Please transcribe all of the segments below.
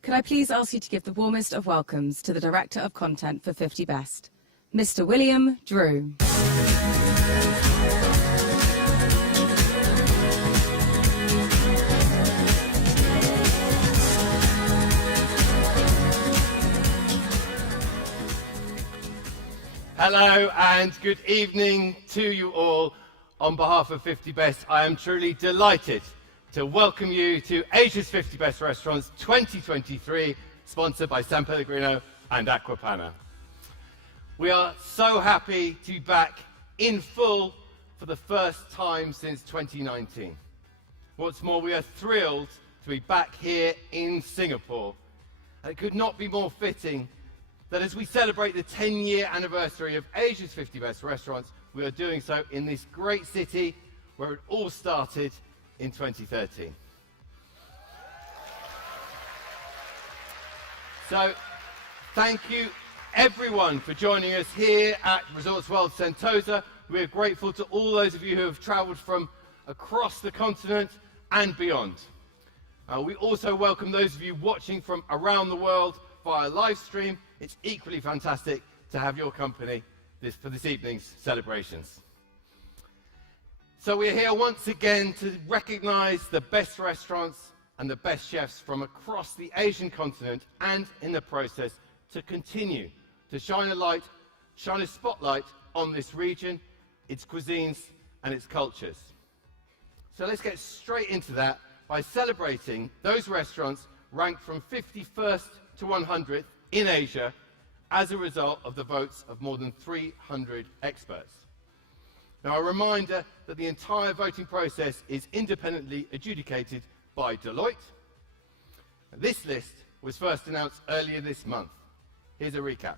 Could I please ask you to give the warmest of welcomes to the Director of Content for 50 Best, Mr. William Drew. Hello and good evening to you all. On behalf of 50 Best, I am truly delighted to welcome you to Asia's 50 Best Restaurants 2023, sponsored by San Pellegrino and Aquapana. We are so happy to be back in full for the first time since 2019. What's more, we are thrilled to be back here in Singapore. And it could not be more fitting that as we celebrate the 10-year anniversary of Asia's 50 Best Restaurants, we are doing so in this great city where it all started in 2013. So, thank you everyone for joining us here at Resorts World Sentosa. We're grateful to all those of you who have travelled from across the continent and beyond. We also welcome those of you watching from around the world via live stream. It's equally fantastic to have your company for this evening's celebrations. So we're here once again to recognise the best restaurants and the best chefs from across the Asian continent, and in the process to continue to shine a spotlight on this region, its cuisines and its cultures. So let's get straight into that by celebrating those restaurants ranked from 51st to 100th in Asia as a result of the votes of more than 300 experts. Now, a reminder that the entire voting process is independently adjudicated by Deloitte. This list was first announced earlier this month. Here's a recap.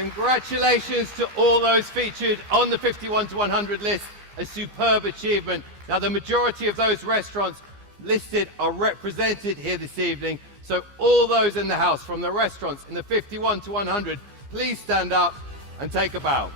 Congratulations to all those featured on the 51 to 100 list. A superb achievement. Now, the majority of those restaurants listed are represented here this evening. So all those in the house from the restaurants in the 51 to 100, please stand up and take a bow.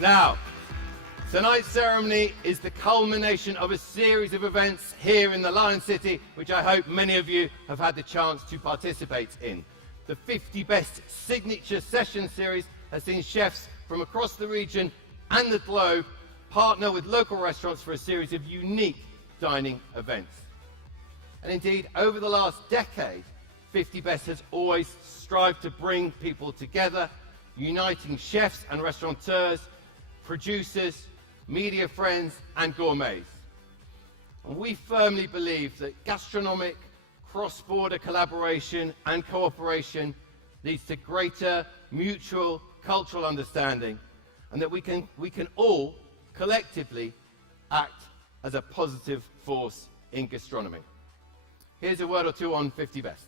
Now, tonight's ceremony is the culmination of a series of events here in the Lion City, which I hope many of you have had the chance to participate in. The 50 Best Signature Session Series has seen chefs from across the region and the globe partner with local restaurants for a series of unique dining events. And indeed, over the last decade, 50 Best has always strived to bring people together, uniting chefs and restaurateurs, producers, media friends, and gourmets. And we firmly believe that gastronomic cross-border collaboration and cooperation leads to greater mutual cultural understanding, and that we can all collectively act as a positive force in gastronomy. Here's a word or two on 50 Best.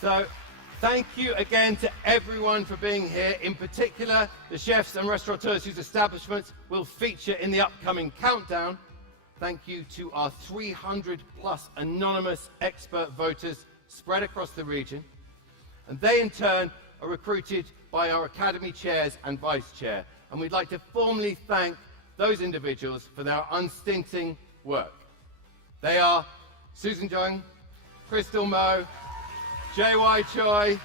So, thank you again to everyone for being here, in particular the chefs and restaurateurs whose establishments will feature in the upcoming countdown. Thank you to our 300 plus anonymous expert voters spread across the region. And they in turn are recruited by our Academy chairs and vice chair. And we'd like to formally thank those individuals for their unstinting work. They are Susan Jung, Crystal Mo, J.Y. Choi,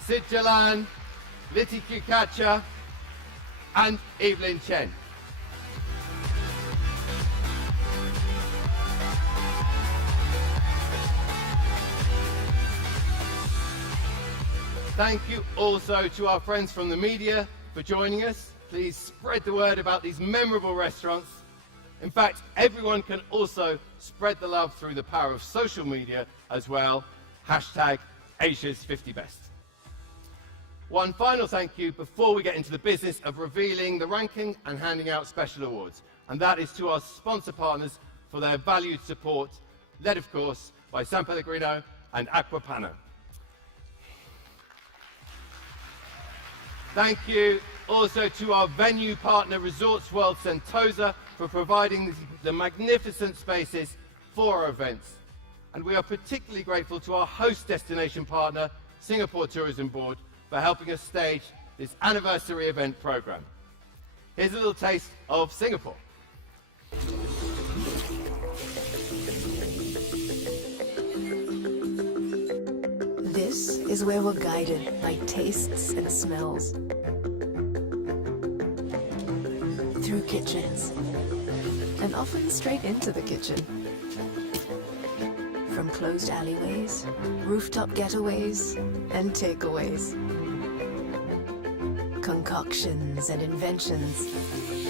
Sid Jalan, Liti Kukacha, and Evelyn Chen. Thank you also to our friends from the media for joining us. Please spread the word about these memorable restaurants. In fact, everyone can also spread the love through the power of social media as well. Hashtag Asia's 50 Best. One final thank you before we get into the business of revealing the ranking and handing out special awards. And that is to our sponsor partners for their valued support, led of course by San Pellegrino and Aquapana. Thank you also to our venue partner Resorts World Sentosa for providing the magnificent spaces for our events. And we are particularly grateful to our host destination partner, Singapore Tourism Board, for helping us stage this anniversary event program. Here's a little taste of Singapore. This is where we're guided by tastes and smells. Through kitchens, and often straight into the kitchen. From enclosed alleyways, rooftop getaways, and takeaways. Concoctions and inventions,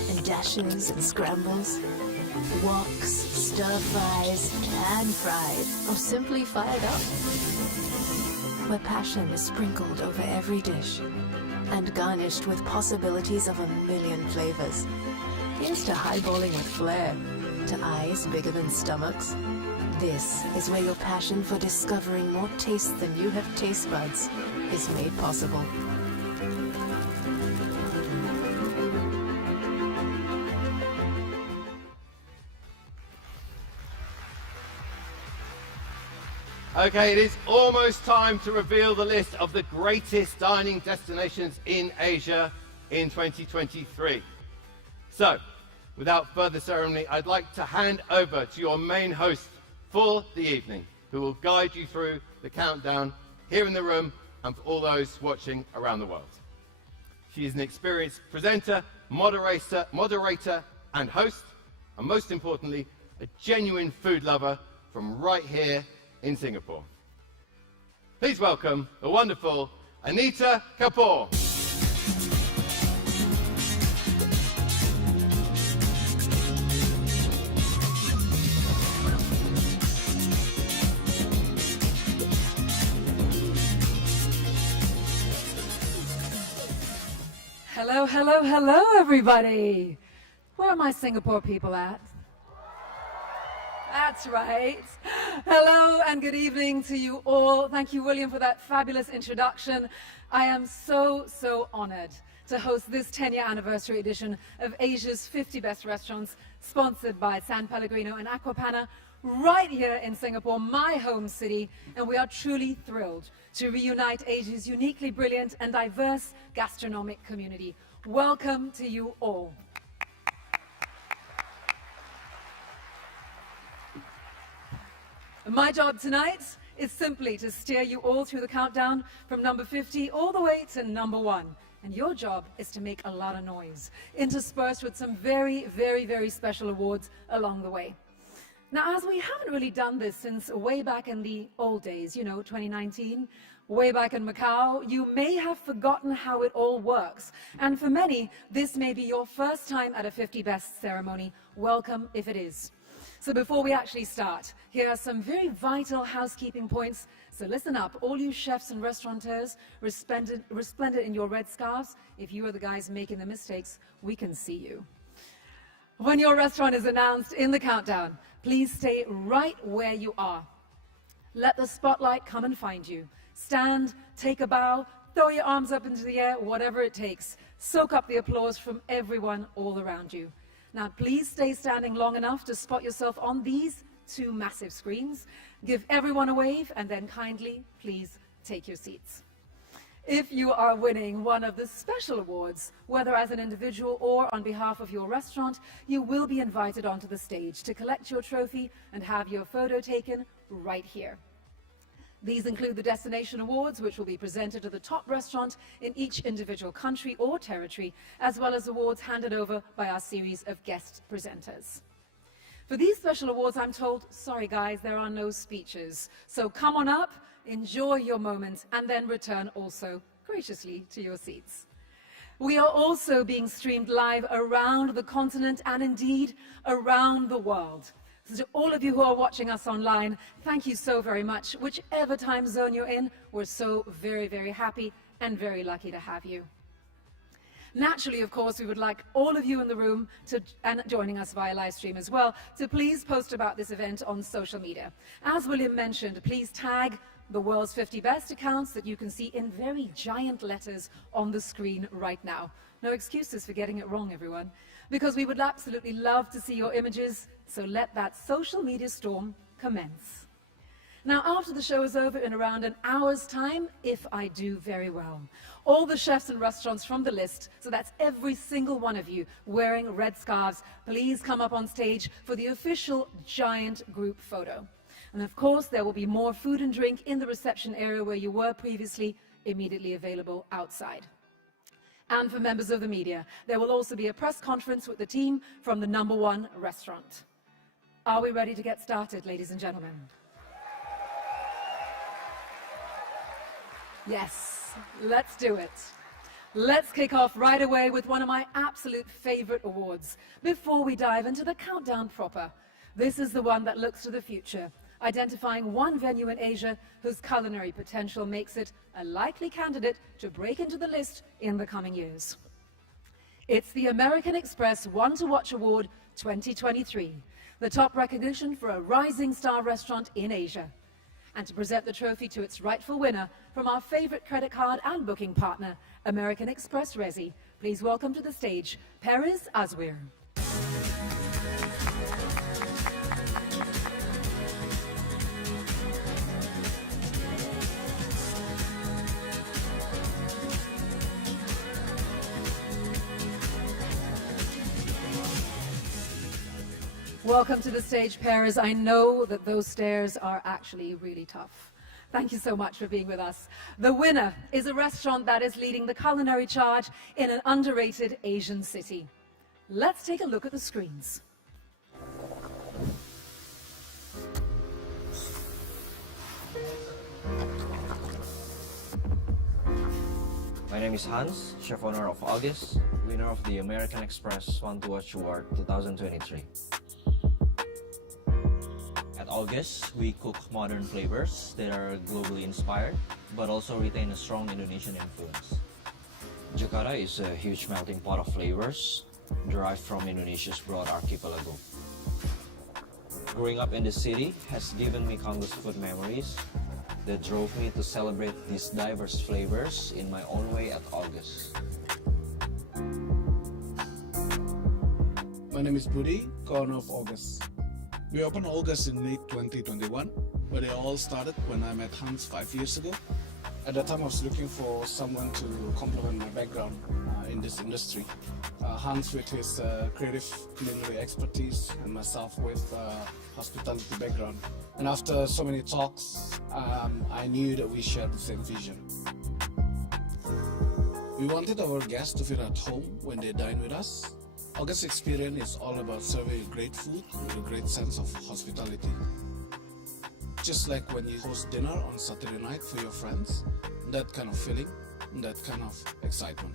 and dashes and scrambles, woks, stir-fries, pan-fried, or simply fired up. Where passion is sprinkled over every dish and garnished with possibilities of a million flavors. Here's to highballing with flair, to eyes bigger than stomachs. This is where your passion for discovering more taste than you have taste buds is made possible. Okay, it is almost time to reveal the list of the greatest dining destinations in Asia in 2023. So, without further ceremony, I'd like to hand over to your main host for the evening, who will guide you through the countdown here in the room and for all those watching around the world. She is an experienced presenter, moderator and host, and most importantly, a genuine food lover from right here in Singapore. Please welcome the wonderful Anita Kapoor. Hello, hello, hello, everybody. Where are my Singapore people at? That's right. Hello and good evening to you all. Thank you, William, for that fabulous introduction. I am so honored to host this 10-year anniversary edition of Asia's 50 Best Restaurants, sponsored by San Pellegrino and Aquapana, right here in Singapore, my home city, and we are truly thrilled to reunite Asia's uniquely brilliant and diverse gastronomic community. Welcome to you all. My job tonight is simply to steer you all through the countdown from number 50 all the way to number 1. And your job is to make a lot of noise, interspersed with some very special awards along the way. Now, as we haven't really done this since way back in the old days, 2019, way back in Macau, you may have forgotten how it all works. And for many, this may be your first time at a 50 Best ceremony. Welcome if it is. So before we actually start, here are some very vital housekeeping points. So listen up, all you chefs and restaurateurs resplendent in your red scarves. If you are the guys making the mistakes, we can see you. When your restaurant is announced in the countdown, please stay right where you are. Let the spotlight come and find you. Stand, take a bow, throw your arms up into the air, whatever it takes. Soak up the applause from everyone all around you. Now, please stay standing long enough to spot yourself on these 2 massive screens. Give everyone a wave, and then kindly, please, take your seats. If you are winning one of the special awards, whether as an individual or on behalf of your restaurant, you will be invited onto the stage to collect your trophy and have your photo taken right here. These include the Destination Awards, which will be presented to the top restaurant in each individual country or territory, as well as awards handed over by our series of guest presenters. For these special awards, I'm told, sorry guys, there are no speeches. So come on up, enjoy your moment, and then return also graciously to your seats. We are also being streamed live around the continent and indeed around the world. So to all of you who are watching us online, thank you so very much. Whichever time zone you're in, we're so very happy and very lucky to have you. Naturally, of course, we would like all of you in the room and joining us via live stream as well, to please post about this event on social media. As William mentioned, please tag the world's 50 best accounts that you can see in very giant letters on the screen right now. No excuses for getting it wrong, everyone, because we would absolutely love to see your images, so let that social media storm commence. Now, after the show is over in around an hour's time, if I do very well, all the chefs and restaurants from the list, so that's every single one of you wearing red scarves, please come up on stage for the official giant group photo. And of course, there will be more food and drink in the reception area where you were previously, immediately available outside. And for members of the media, there will also be a press conference with the team from the #1 restaurant. Are we ready to get started, ladies and gentlemen? Yes, let's do it. Let's kick off right away with one of my absolute favorite awards before we dive into the countdown proper. This is the one that looks to the future, identifying one venue in Asia whose culinary potential makes it a likely candidate to break into the list in the coming years. It's the American Express One to Watch Award 2023, the top recognition for a rising star restaurant in Asia. And to present the trophy to its rightful winner from our favorite credit card and booking partner, American Express Resi, please welcome to the stage, Perez Azwir. Welcome to the stage, Perez. I know that those stairs are actually really tough. Thank you so much for being with us. The winner is a restaurant that is leading the culinary charge in an underrated Asian city. Let's take a look at the screens. My name is Hans, chef owner of August, winner of the American Express One to Watch Award 2023. At August, we cook modern flavors that are globally inspired, but also retain a strong Indonesian influence. Jakarta is a huge melting pot of flavors derived from Indonesia's broad archipelago. Growing up in the city has given me countless food memories that drove me to celebrate these diverse flavors in my own way at August. My name is Budi, co-owner of August. We opened August in mid-2021, but it all started when I met Hans 5 years ago. At that time, I was looking for someone to complement my background in this industry. Hans with his creative culinary expertise and myself with hospitality background. And after so many talks, I knew that we shared the same vision. We wanted our guests to feel at home when they dine with us. August experience is all about serving great food with a great sense of hospitality. Just like when you host dinner on Saturday night for your friends, that kind of feeling, that kind of excitement.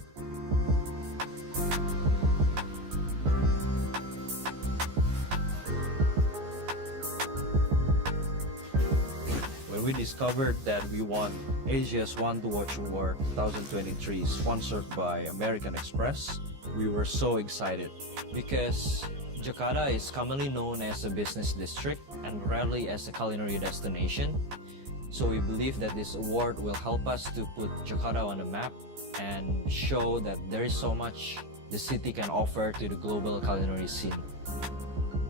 When we discovered that we won Asia's One to Watch Award 2023 sponsored by American Express, we were so excited because Jakarta is commonly known as a business district and rarely as a culinary destination. So we believe that this award will help us to put Jakarta on the map and show that there is so much the city can offer to the global culinary scene.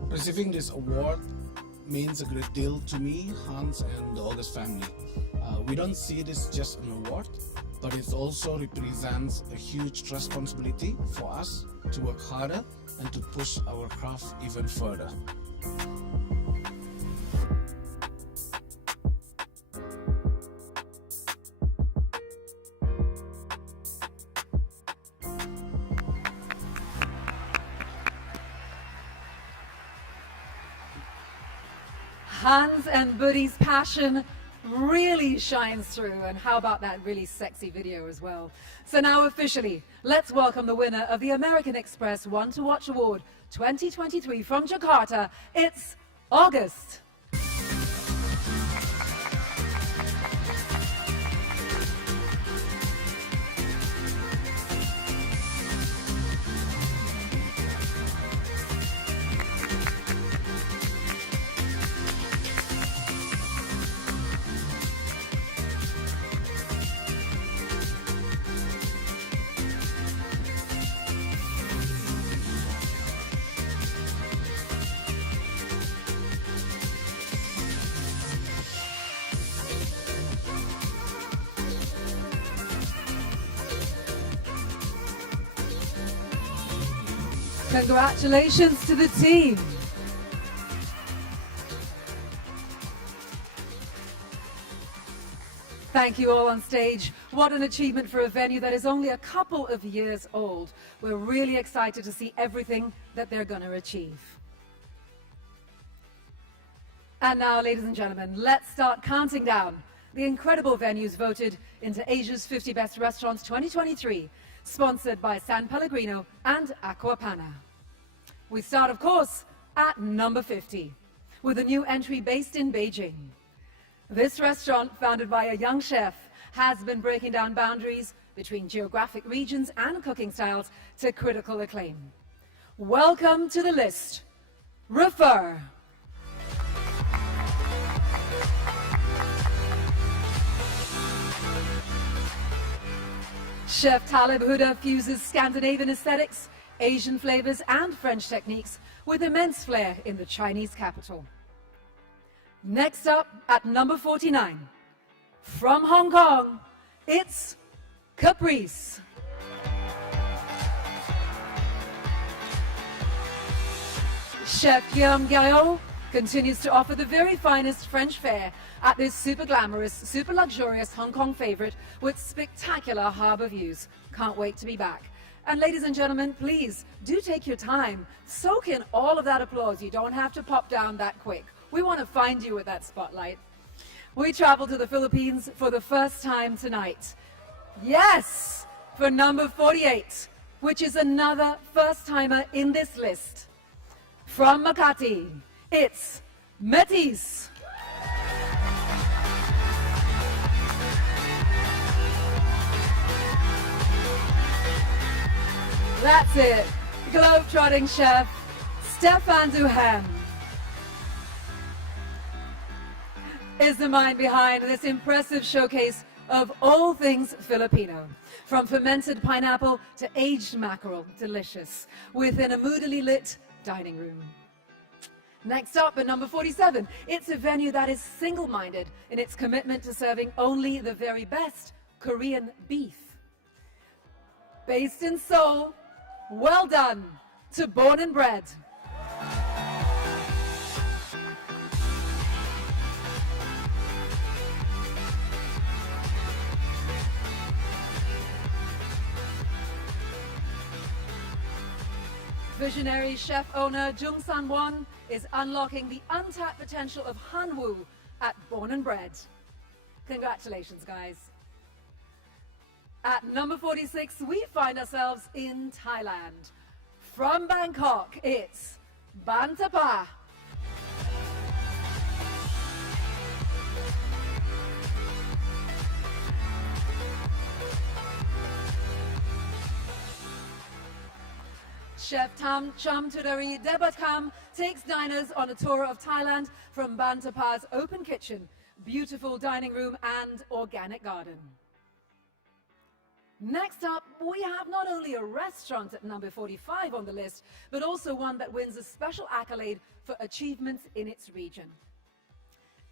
Receiving this award means a great deal to me, Hans, and the August family. We don't see this just an award, but it also represents a huge responsibility for us to work harder and to push our craft even further. Hans and Budi's passion really shines through, and how about that really sexy video as well. So now officially, let's welcome the winner of the American Express One to Watch Award 2023 from Jakarta. It's August. Congratulations to the team. Thank you all on stage. What an achievement for a venue that is only a couple of years old. We're really excited to see everything that they're going to achieve. And now, ladies and gentlemen, let's start counting down the incredible venues voted into Asia's 50 Best Restaurants 2023, sponsored by San Pellegrino and Aquapana. We start, of course, at number 50, with a new entry based in Beijing. This restaurant, founded by a young chef, has been breaking down boundaries between geographic regions and cooking styles to critical acclaim. Welcome to the list. Refer. Chef Talib Huda fuses Scandinavian aesthetics, Asian flavors, and French techniques with immense flair in the Chinese capital. Next up, at number 49, from Hong Kong, it's Caprice. Chef Guillaume Gaillot continues to offer the very finest French fare at this super glamorous, super luxurious Hong Kong favorite with spectacular harbor views. Can't wait to be back. And ladies and gentlemen, please do take your time. Soak in all of that applause. You don't have to pop down that quick. We want to find you with that spotlight. We travel to the Philippines for the first time tonight. Yes, for number 48, which is another first-timer in this list. From Makati, it's Métis. That's it. Globe-trotting chef Stéphane Duhem is the mind behind this impressive showcase of all things Filipino. From fermented pineapple to aged mackerel, delicious, within a moodily lit dining room. Next up at number 47, it's a venue that is single-minded in its commitment to serving only the very best Korean beef. Based in Seoul, well done to Born and Bred. Visionary chef owner Jung San-won is unlocking the untapped potential of Hanwoo at Born and Bred. Congratulations, guys. At number 46, we find ourselves in Thailand. From Bangkok, it's Bantapa. Chef Tam Chamturari Debatkam takes diners on a tour of Thailand from Bantapa's open kitchen, beautiful dining room, and organic garden. Next up, we have not only a restaurant at number 45 on the list, but also one that wins a special accolade for achievements in its region.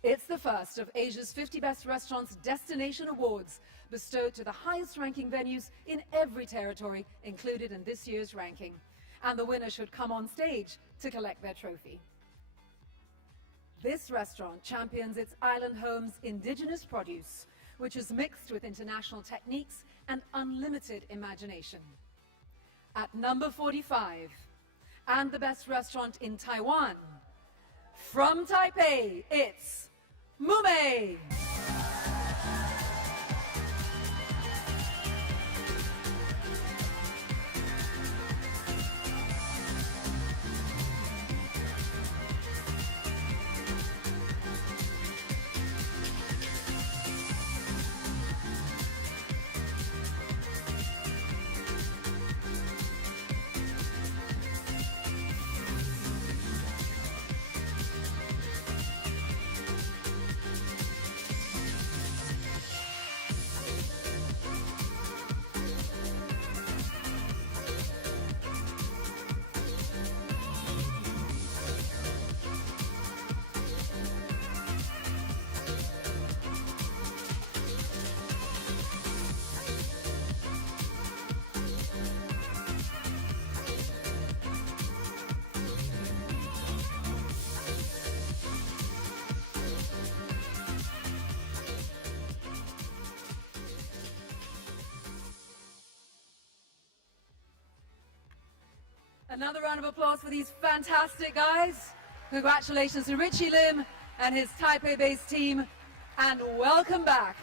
It's the first of Asia's 50 Best Restaurants Destination Awards, bestowed to the highest-ranking venues in every territory included in this year's ranking. And the winner should come on stage to collect their trophy. This restaurant champions its island home's indigenous produce, which is mixed with international techniques and unlimited imagination. At number 45, and the best restaurant in Taiwan, from Taipei, it's Mume. Another round of applause for these fantastic guys. Congratulations to Richie Lim and his Taipei-based team. And welcome back.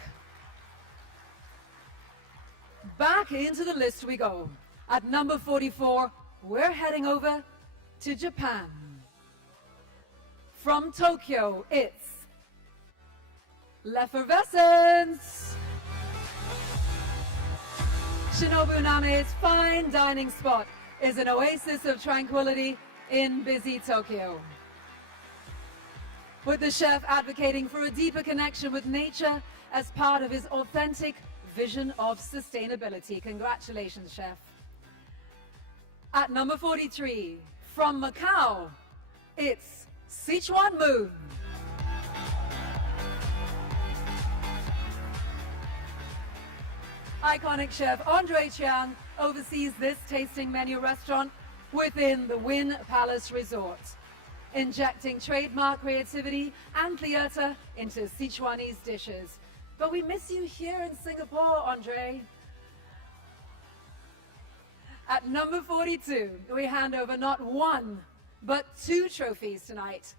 Back into the list we go. At number 44, we're heading over to Japan. From Tokyo, it's L'Effervescence. Shinobu Name's fine dining spot is an oasis of tranquility in busy Tokyo. With the chef advocating for a deeper connection with nature as part of his authentic vision of sustainability. Congratulations, chef. At number 43, from Macau, it's Sichuan Moon. Iconic chef Andre Chiang oversees this tasting menu restaurant within the Wynn Palace Resort, injecting trademark creativity and theater into Sichuanese dishes. But we miss you here in Singapore, Andre. At number 42, we hand over not one, but 2 trophies tonight.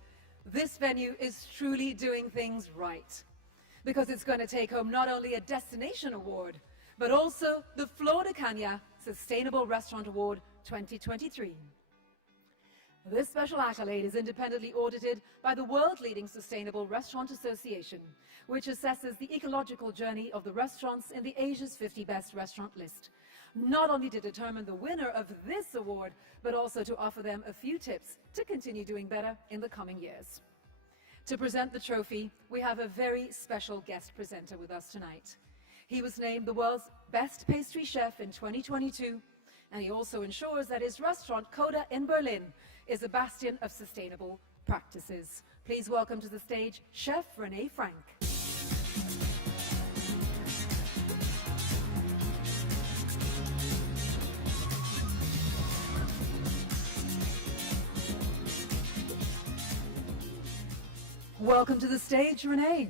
This venue is truly doing things right, because it's going to take home not only a destination award, but also the Flor de Caña Sustainable Restaurant Award 2023. This special accolade is independently audited by the world-leading Sustainable Restaurant Association, which assesses the ecological journey of the restaurants in the Asia's 50 Best Restaurant list, not only to determine the winner of this award, but also to offer them a few tips to continue doing better in the coming years. To present the trophy, we have a very special guest presenter with us tonight. He was named the world's best pastry chef in 2022, and he also ensures that his restaurant, Coda in Berlin, is a bastion of sustainable practices. Please welcome to the stage, Chef René Frank. Welcome to the stage, René.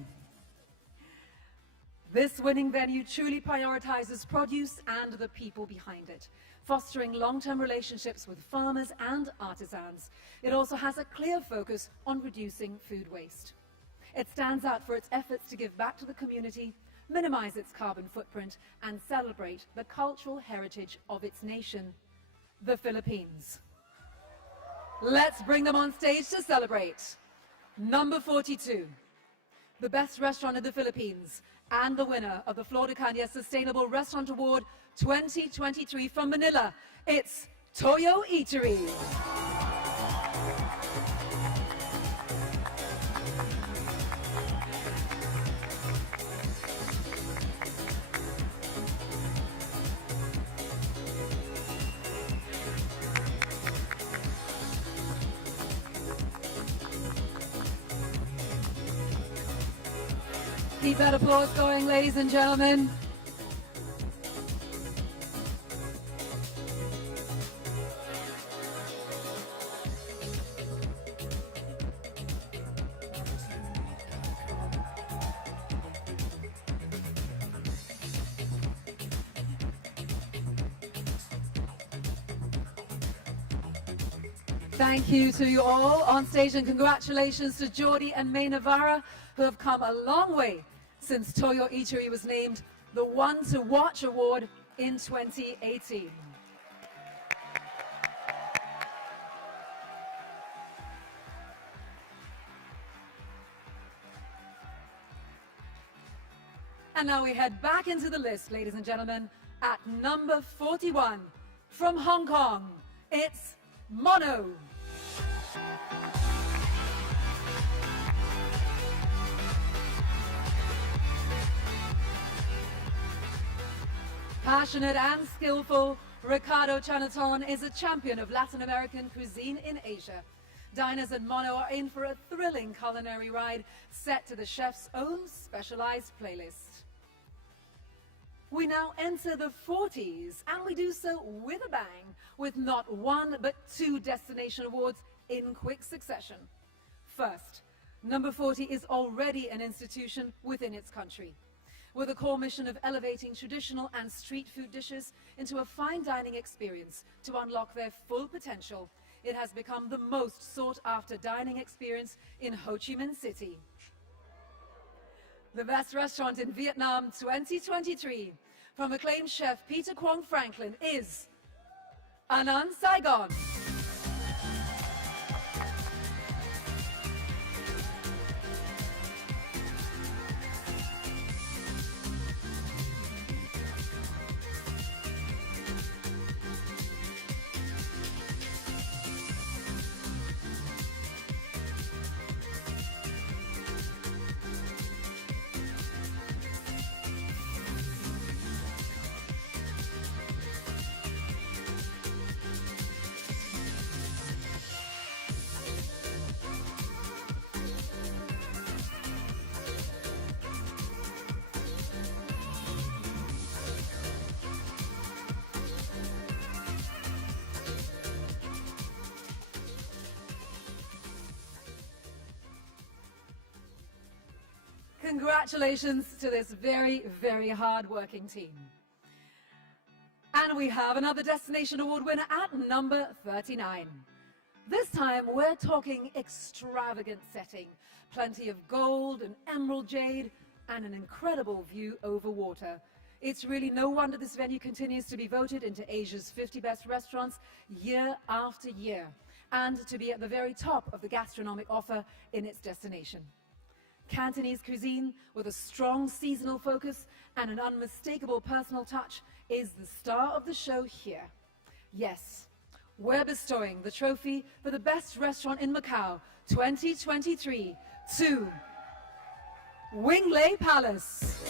This winning venue truly prioritizes produce and the people behind it, fostering long-term relationships with farmers and artisans. It also has a clear focus on reducing food waste. It stands out for its efforts to give back to the community, minimize its carbon footprint, and celebrate the cultural heritage of its nation, the Philippines. Let's bring them on stage to celebrate. Number 42, the best restaurant in the Philippines, and the winner of the Flor de Caña Sustainable Restaurant Award 2023 from Manila. It's Toyo Eatery. Keep that applause going, ladies and gentlemen. Thank you to you all on stage, and congratulations to Jordi and May Navarra, who have come a long way since Toyo Eatery was named the One to Watch Award in 2018. And now we head back into the list, ladies and gentlemen, at number 41, from Hong Kong, it's Mono. Passionate and skillful, Ricardo Chaneton is a champion of Latin American cuisine in Asia. Diners at Mono are in for a thrilling culinary ride set to the chef's own specialized playlist. We now enter the 40s, and we do so with a bang, with not one but 2 destination awards in quick succession. First, number 40 is already an institution within its country, with a core mission of elevating traditional and street food dishes into a fine dining experience to unlock their full potential. It has become the most sought-after dining experience in Ho Chi Minh City. The Best Restaurant in Vietnam 2023 from acclaimed chef Peter Quang Franklin is Anand Saigon. Congratulations to this very, very hard-working team. And we have another Destination Award winner at number 39. This time we're talking extravagant setting, plenty of gold and emerald jade, and an incredible view over water. It's really no wonder this venue continues to be voted into Asia's 50 best restaurants year after year, and to be at the very top of the gastronomic offer in its destination. Cantonese cuisine with a strong seasonal focus and an unmistakable personal touch is the star of the show here. Yes, we're bestowing the trophy for the best restaurant in Macau 2023 to Winglei Palace.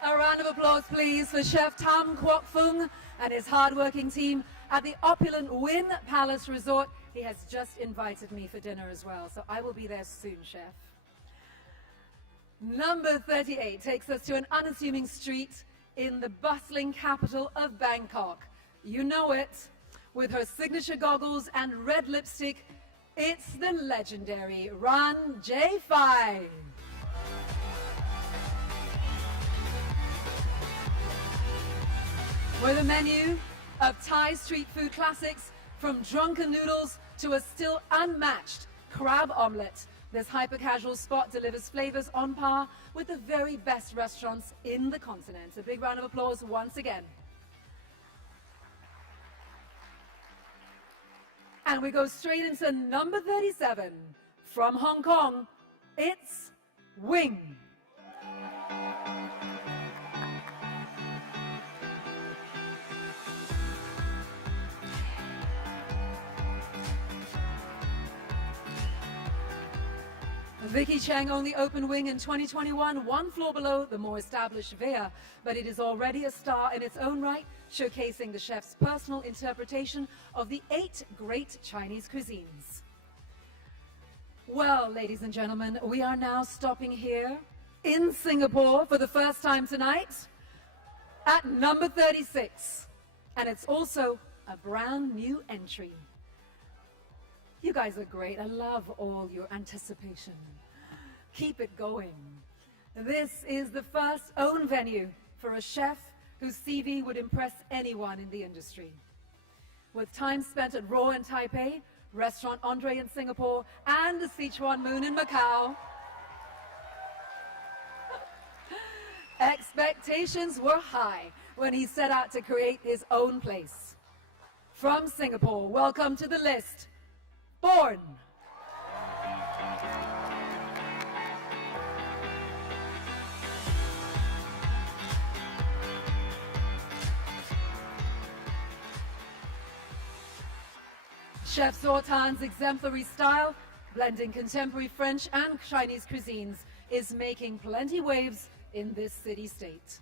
A round of applause, please, for Chef Tam Kwok Fung and his hard-working team at the opulent Wynn Palace Resort. He has just invited me for dinner as well, so I will be there soon, Chef. Number 38 takes us to an unassuming street in the bustling capital of Bangkok. You know it. With her signature goggles and red lipstick, it's the legendary Ran J5. With a menu of Thai street food classics, from drunken noodles to a still unmatched crab omelette, this hyper-casual spot delivers flavors on par with the very best restaurants in the continent. A big round of applause once again. And we go straight into number 37. From Hong Kong, it's Wing. Vicky Cheng only opened Wing in 2021, one floor below the more established Vea, but it is already a star in its own right, showcasing the chef's personal interpretation of the 8 great Chinese cuisines. Well, ladies and gentlemen, we are now stopping here in Singapore for the first time tonight at number 36, and it's also a brand new entry. You guys are great. I love all your anticipation. Keep it going. This is the first own venue for a chef whose CV would impress anyone in the industry. With time spent at Raw in Taipei, Restaurant Andre in Singapore, and the Sichuan Moon in Macau, expectations were high when he set out to create his own place. From Singapore, welcome to the list, Born. Chef Zhou exemplary style, blending contemporary French and Chinese cuisines, is making plenty waves in this city-state.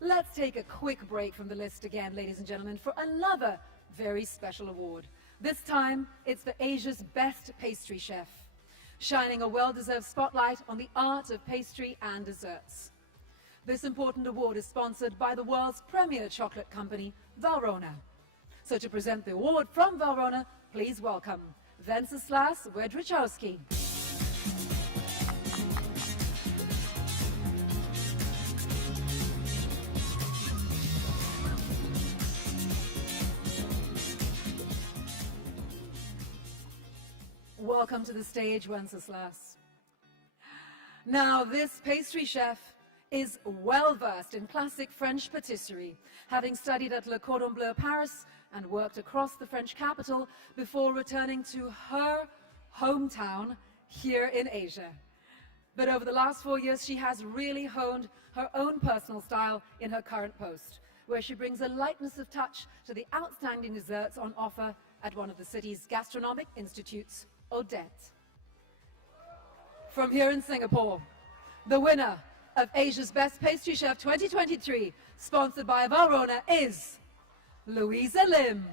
Let's take a quick break from the list again, ladies and gentlemen, for another very special award. This time, it's for Asia's best pastry chef, shining a well-deserved spotlight on the art of pastry and desserts. This important award is sponsored by the world's premier chocolate company, Valrhona. So to present the award from Valrhona, please welcome Wenceslas Wedrzejowski. Welcome to the stage, Wenceslas. Now, this pastry chef is well-versed in classic French patisserie, having studied at Le Cordon Bleu Paris and worked across the French capital before returning to her hometown here in Asia. But over the last 4 years, she has really honed her own personal style in her current post, where she brings a lightness of touch to the outstanding desserts on offer at one of the city's gastronomic institutes, Odette. From here in Singapore, the winner of Asia's Best Pastry Chef 2023, sponsored by Valrhona, is Louisa Lim.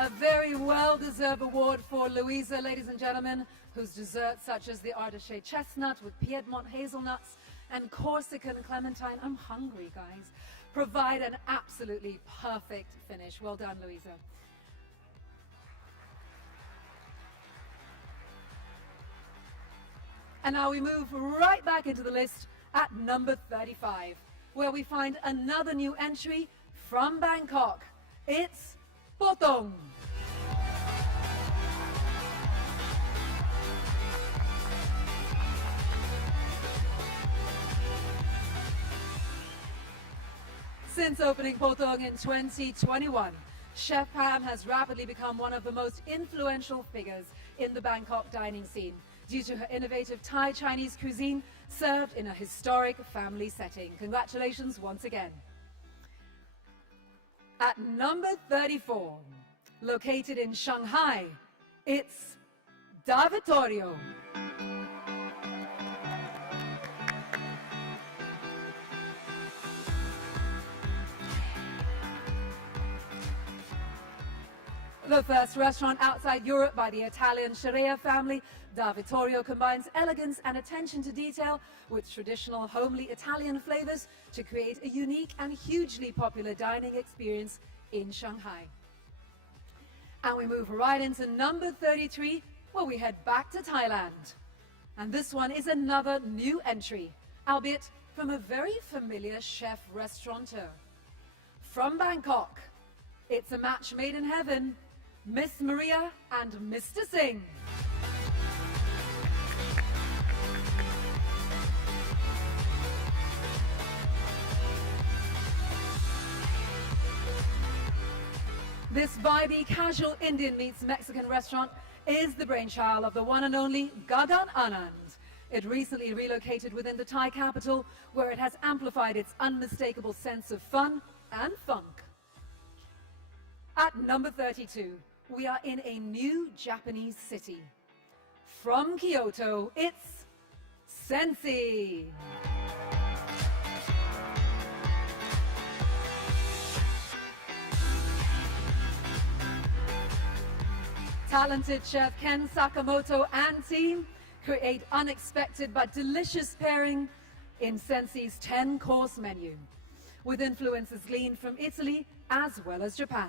A very well-deserved award for Louisa, ladies and gentlemen, whose desserts such as the artichoke chestnut with Piedmont hazelnuts and Corsican clementine, I'm hungry, guys, provide an absolutely perfect finish. Well done, Louisa. And now we move right back into the list at number 35, where we find another new entry from Bangkok. It's Potong. Since opening Potong in 2021, Chef Pam has rapidly become one of the most influential figures in the Bangkok dining scene due to her innovative Thai Chinese cuisine served in a historic family setting. Congratulations once again. At number 34, located in Shanghai, it's Davitorio. The first restaurant outside Europe by the Italian Sharia family, Davitorio combines elegance and attention to detail with traditional homely Italian flavors to create a unique and hugely popular dining experience in Shanghai. And we move right into number 33, where we head back to Thailand. And this one is another new entry, albeit from a very familiar chef-restaurateur. From Bangkok, it's a match made in heaven, Miss Maria and Mr. Singh. This vibey, casual Indian meets Mexican restaurant is the brainchild of the one and only Gagan Anand. It recently relocated within the Thai capital, where it has amplified its unmistakable sense of fun and funk. At number 32, we are in a new Japanese city. From Kyoto, it's Sensi. Talented chef Ken Sakamoto and team create unexpected but delicious pairing in Sensi's 10-course menu, with influences gleaned from Italy as well as Japan.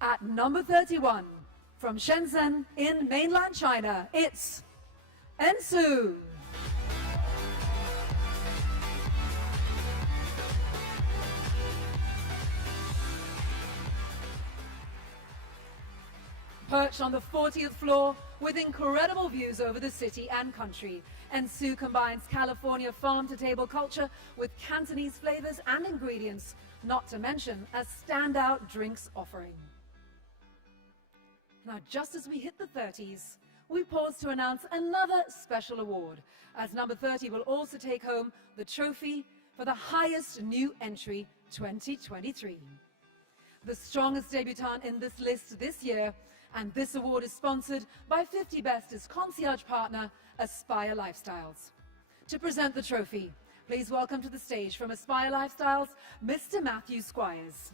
At number 31, from Shenzhen in mainland China, it's Ensu. Perched on the 40th floor with incredible views over the city and country, Ensu combines California farm-to-table culture with Cantonese flavors and ingredients, not to mention a standout drinks offering. Now, just as we hit the 30s, we pause to announce another special award, as number 30 will also take home the trophy for the highest new entry 2023. The strongest debutant in this list this year, and this award is sponsored by 50 Best's concierge partner, Aspire Lifestyles. To present the trophy, please welcome to the stage from Aspire Lifestyles, Mr. Matthew Squires.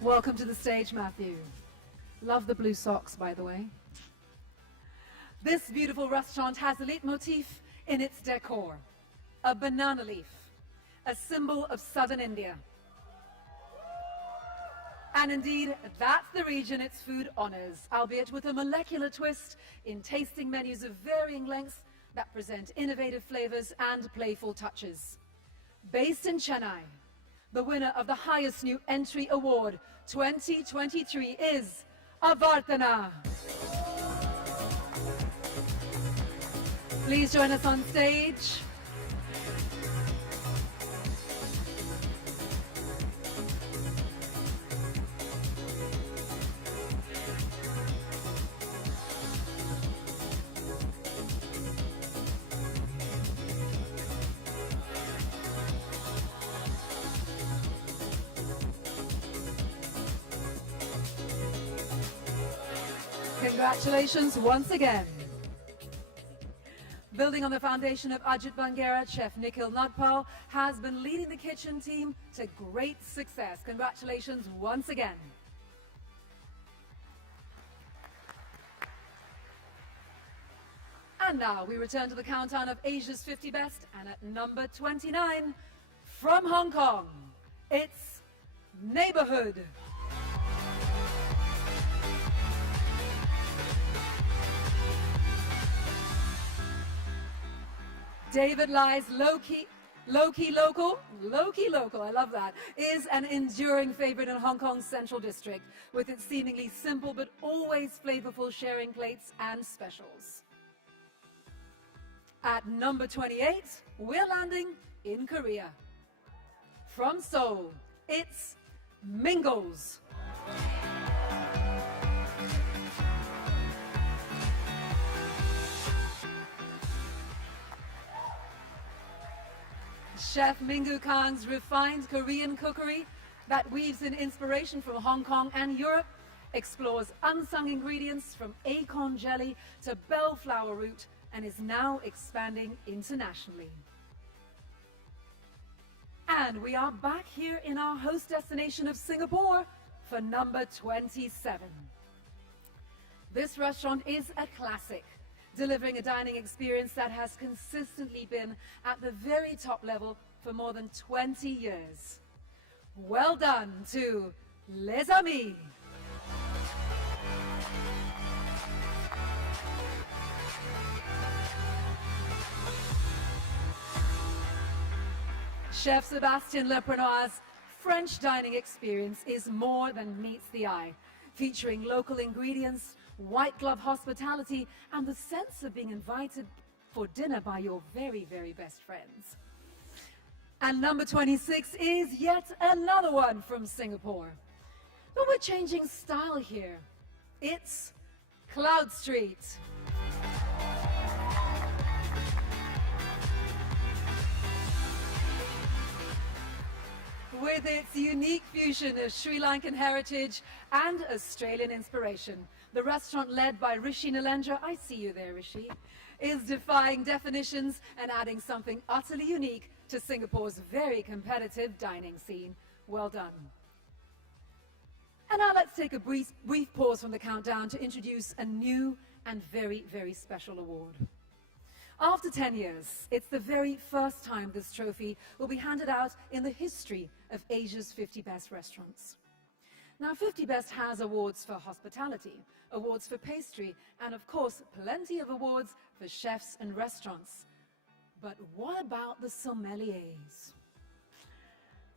Welcome to the stage, Matthew. Love the blue socks, by the way. This beautiful restaurant has a leitmotif in its decor, a banana leaf, a symbol of southern India. And indeed, that's the region its food honors, albeit with a molecular twist in tasting menus of varying lengths that present innovative flavors and playful touches. Based in Chennai, the winner of the highest new entry award 2023 is Avartana. Please join us on stage. Congratulations once again. Building on the foundation of Ajit Bangera, Chef Nikhil Nagpal has been leading the kitchen team to great success. Congratulations once again. And now we return to the countdown of Asia's 50 Best, and at number 29, from Hong Kong, it's Neighborhood. David Lai's low-key local, I love that, is an enduring favorite in Hong Kong's Central District, with its seemingly simple but always flavorful sharing plates and specials. At number 28, we're landing in Korea. From Seoul, it's Mingles. Chef Mingu Kang's refined Korean cookery that weaves in inspiration from Hong Kong and Europe explores unsung ingredients from acorn jelly to bellflower root and is now expanding internationally. And we are back here in our host destination of Singapore for number 27. This restaurant is a classic, delivering a dining experience that has consistently been at the very top level for more than 20 years. Well done to Les Amis. Chef Sébastien Leprenoir's French dining experience is more than meets the eye, featuring local ingredients, white glove hospitality, and the sense of being invited for dinner by your very, very best friends. And number 26 is yet another one from Singapore. But we're changing style here. It's Cloud Street. With its unique fusion of Sri Lankan heritage and Australian inspiration, the restaurant led by Rishi Nalendra, I see you there, Rishi, is defying definitions and adding something utterly unique to Singapore's very competitive dining scene. Well done. And now let's take a brief pause from the countdown to introduce a new and very, very special award. After 10 years, it's the very first time this trophy will be handed out in the history of Asia's 50 Best Restaurants. Now, 50 Best has awards for hospitality, awards for pastry, and of course, plenty of awards for chefs and restaurants. But what about the sommeliers?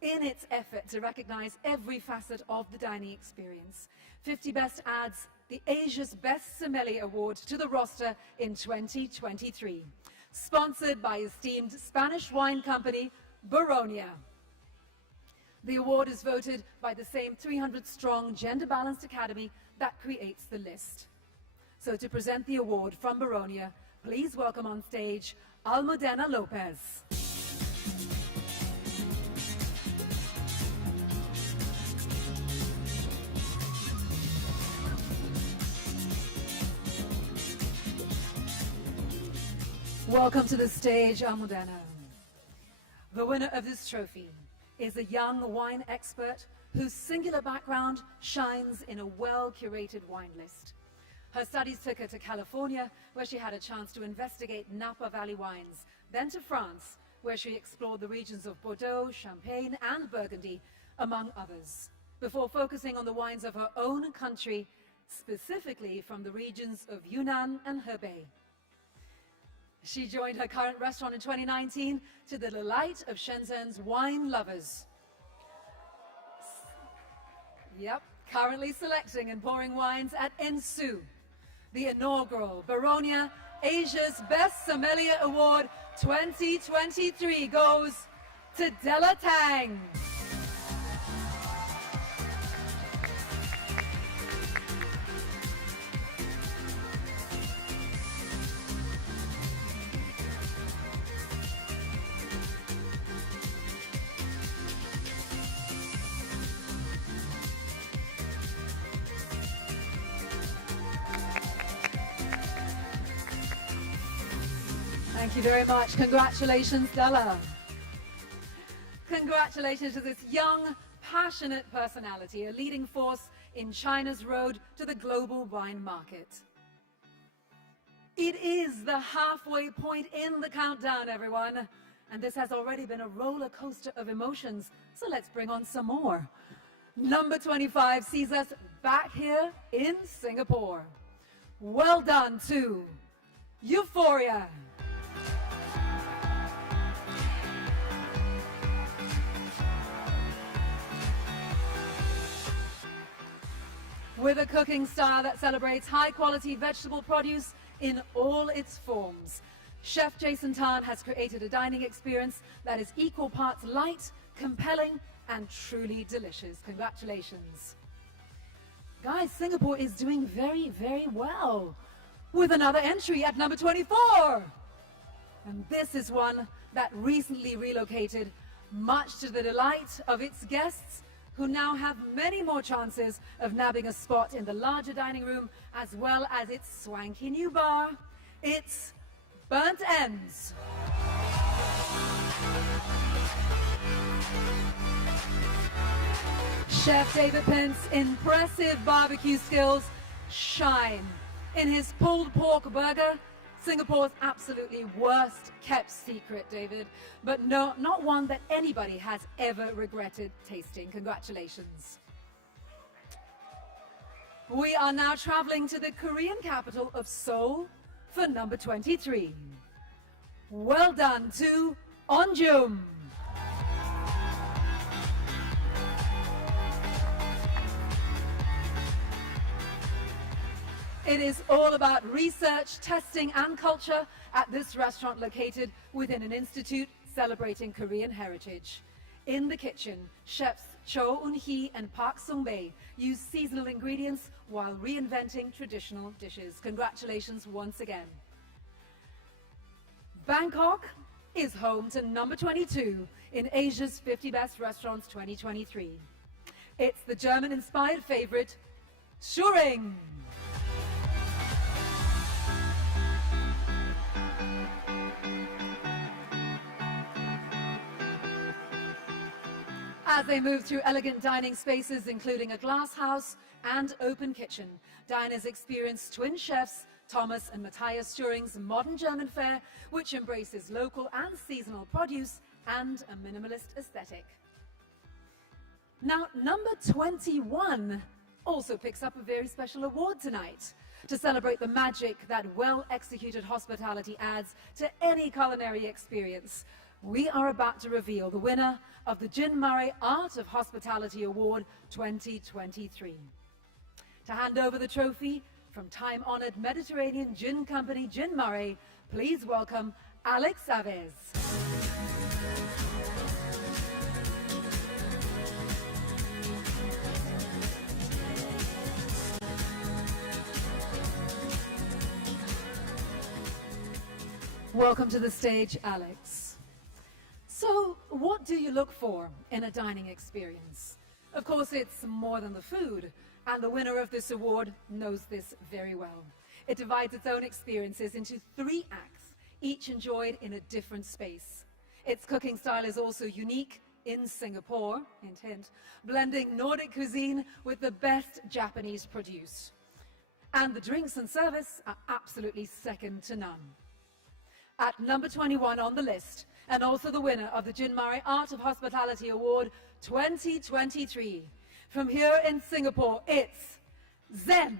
In its effort to recognize every facet of the dining experience, 50 Best adds the Asia's Best Sommelier Award to the roster in 2023, sponsored by esteemed Spanish wine company Baronia. The award is voted by the same 300-strong gender-balanced academy that creates the list. So to present the award from Baronia, please welcome on stage Almudena Lopez. Welcome to the stage, Almudena. The winner of this trophy is a young wine expert whose singular background shines in a well-curated wine list. Her studies took her to California, where she had a chance to investigate Napa Valley wines, then to France, where she explored the regions of Bordeaux, Champagne, and Burgundy, among others, before focusing on the wines of her own country, specifically from the regions of Yunnan and Hebei. She joined her current restaurant in 2019 to the delight of Shenzhen's wine lovers. Yep, currently selecting and pouring wines at Ensu. The inaugural Baronia Asia's Best Sommelier Award 2023 goes to Della Tang. Thank you very much. Congratulations, Della. Congratulations to this young, passionate personality, a leading force in China's road to the global wine market. It is the halfway point in the countdown, everyone. And this has already been a roller coaster of emotions, so let's bring on some more. Number 25 sees us back here in Singapore. Well done to Euphoria. With a cooking style that celebrates high-quality vegetable produce in all its forms, Chef Jason Tan has created a dining experience that is equal parts light, compelling, and truly delicious. Congratulations. Guys, Singapore is doing very, very well, with another entry at number 24. And this is one that recently relocated, much to the delight of its guests, who now have many more chances of nabbing a spot in the larger dining room, as well as its swanky new bar. It's Burnt Ends. Chef David Pence' impressive barbecue skills shine in his pulled pork burger, Singapore's absolutely worst kept secret, David, but no, not one that anybody has ever regretted tasting. Congratulations. We are now traveling to the Korean capital of Seoul for number 23. Well done to Onjum. It is all about research, testing, and culture at this restaurant located within an institute celebrating Korean heritage. In the kitchen, chefs Cho Un-hee and Park Sung-bae use seasonal ingredients while reinventing traditional dishes. Congratulations once again. Bangkok is home to number 22 in Asia's 50 Best Restaurants 2023. It's the German-inspired favorite, Schuring. As they move through elegant dining spaces, including a glass house and open kitchen, diners experience twin chefs Thomas and Matthias Schuring's modern German fare, which embraces local and seasonal produce and a minimalist aesthetic. Now, number 21 also picks up a very special award tonight to celebrate the magic that well-executed hospitality adds to any culinary experience. We are about to reveal the winner of the Gin Murray Art of Hospitality Award 2023. To hand over the trophy from time-honored Mediterranean gin company Gin Murray, please welcome Alex Savez. Welcome to the stage, Alex. So, what do you look for in a dining experience? Of course, it's more than the food, and the winner of this award knows this very well. It divides its own experiences into 3 acts, each enjoyed in a different space. Its cooking style is also unique in Singapore, hint hint, blending Nordic cuisine with the best Japanese produce. And the drinks and service are absolutely second to none. At number 21 on the list, and also the winner of the Gin Murray Art of Hospitality Award 2023. From here in Singapore, it's Zen.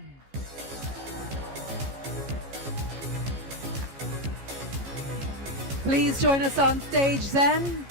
Please join us on stage, Zen.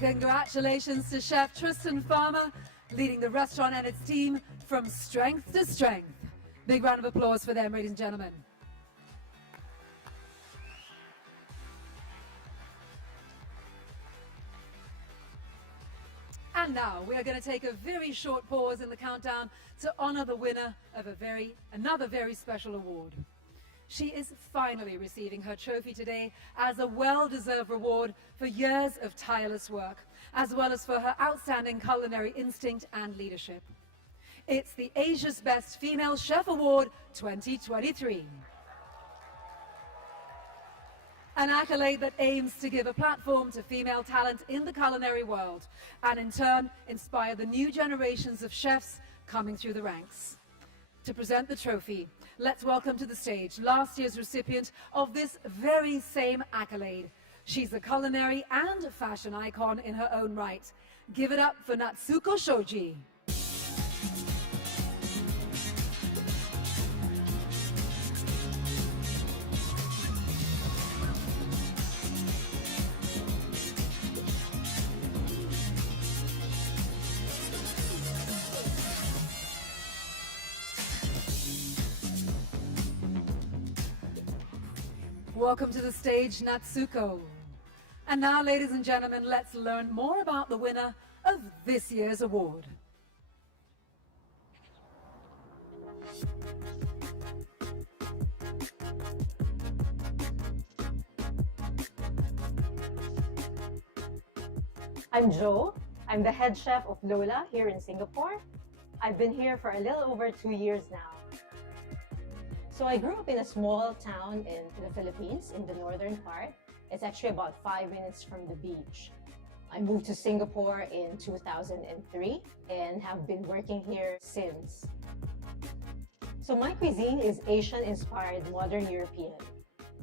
Congratulations to Chef Tristan Farmer, leading the restaurant and its team from strength to strength. Big round of applause for them, ladies and gentlemen. And now we are going to take a very short pause in the countdown to honor the winner of another very special award. She is finally receiving her trophy today as a well-deserved reward for years of tireless work, as well as for her outstanding culinary instinct and leadership. It's the Asia's Best Female Chef Award 2023. An accolade that aims to give a platform to female talent in the culinary world, and in turn inspire the new generations of chefs coming through the ranks. To present the trophy, let's welcome to the stage last year's recipient of this very same accolade. She's a culinary and fashion icon in her own right. Give it up for Natsuko Shoji. Welcome to the stage, Natsuko. And now, ladies and gentlemen, let's learn more about the winner of this year's award. I'm Jo. I'm the head chef of Lola here in Singapore. I've been here for a little over 2 years now. So I grew up in a small town in the Philippines, in the northern part. It's actually about 5 minutes from the beach. I moved to Singapore in 2003 and have been working here since. So my cuisine is Asian-inspired modern European.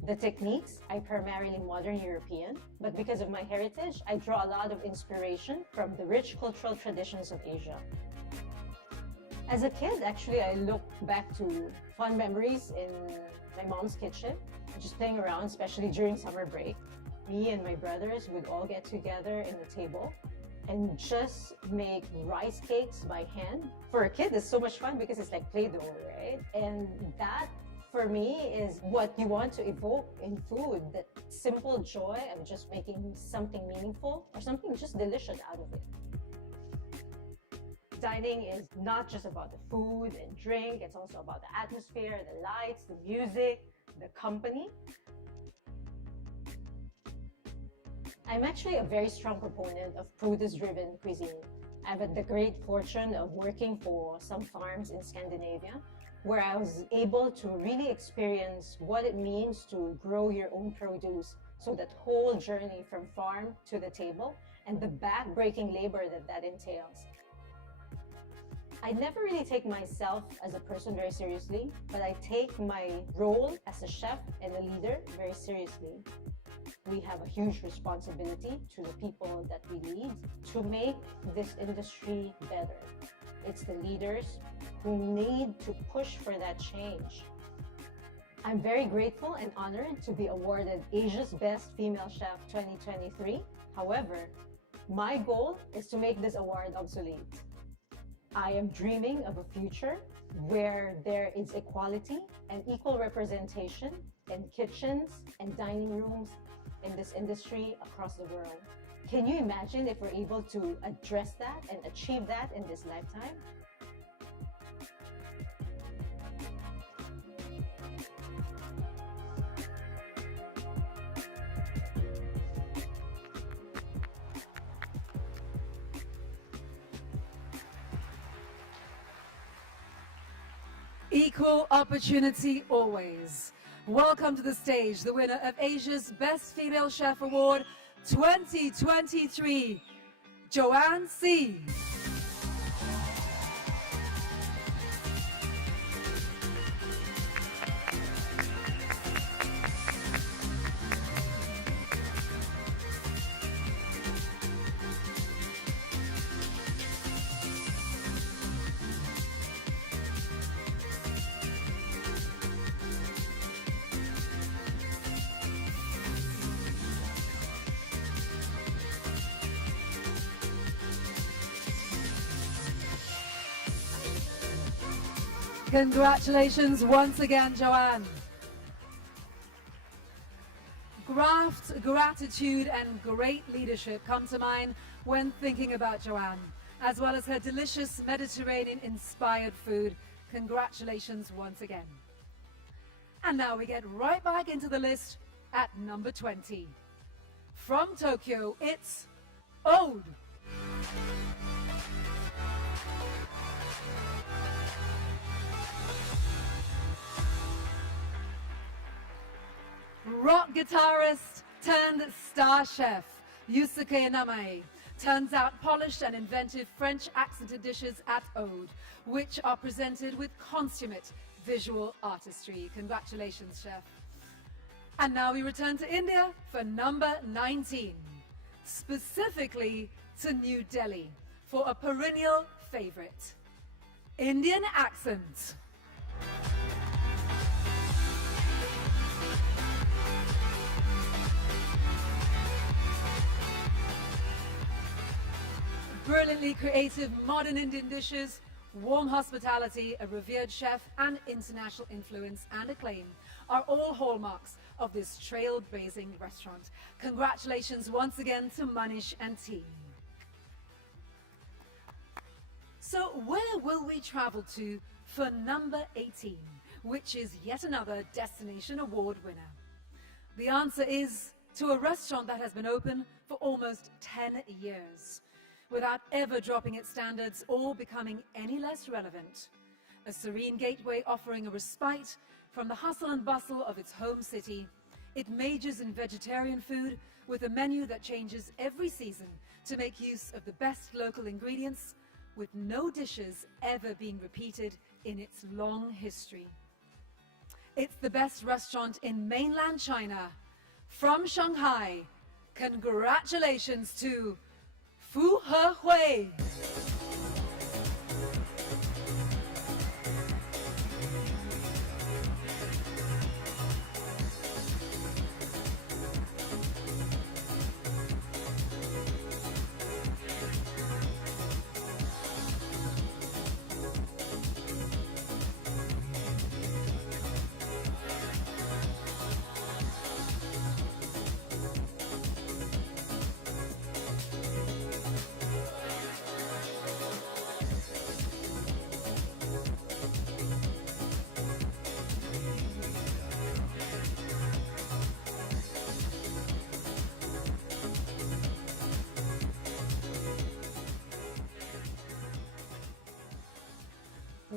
The techniques are primarily modern European, but because of my heritage, I draw a lot of inspiration from the rich cultural traditions of Asia. As a kid, actually, I look back to fun memories in my mom's kitchen, just playing around, especially during summer break. Me and my brothers would all get together in the table and just make rice cakes by hand. For a kid, it's so much fun because it's like Play-Doh, right? And that for me is what you want to evoke in food, that simple joy of just making something meaningful or something just delicious out of it. Dining is not just about the food and drink, it's also about the atmosphere, the lights, the music, the company. I'm actually a very strong proponent of produce-driven cuisine. I've had the great fortune of working for some farms in Scandinavia, where I was able to really experience what it means to grow your own produce. So that whole journey from farm to the table and the back-breaking labor that entails. I never really take myself as a person very seriously, but I take my role as a chef and a leader very seriously. We have a huge responsibility to the people that we lead to make this industry better. It's the leaders who need to push for that change. I'm very grateful and honored to be awarded Asia's Best Female Chef 2023. However, my goal is to make this award obsolete. I am dreaming of a future where there is equality and equal representation in kitchens and dining rooms in this industry across the world. Can you imagine if we're able to address that and achieve that in this lifetime? Equal opportunity always. Welcome to the stage, the winner of Asia's Best Female Chef Award 2023, Joanne C. Congratulations once again, Joanne. Graft, gratitude, and great leadership come to mind when thinking about Joanne, as well as her delicious Mediterranean-inspired food. Congratulations once again. And now we get right back into the list at number 20. From Tokyo, it's Ode. Rock guitarist turned star chef Yusuke Yanamae turns out polished and inventive French accented dishes at Ode, which are presented with consummate visual artistry. Congratulations, chef. And now we return to India for number 19, specifically to New Delhi for a perennial favorite, Indian accent. Brilliantly creative modern Indian dishes, warm hospitality, a revered chef, and international influence and acclaim are all hallmarks of this trailblazing restaurant. Congratulations once again to Manish and team. So where will we travel to for number 18, which is yet another Destination Award winner? The answer is to a restaurant that has been open for almost 10 years. Without ever dropping its standards or becoming any less relevant. A serene gateway offering a respite from the hustle and bustle of its home city, it majors in vegetarian food with a menu that changes every season to make use of the best local ingredients, with no dishes ever being repeated in its long history. It's the best restaurant in mainland China. From Shanghai, congratulations to Fu He Hui.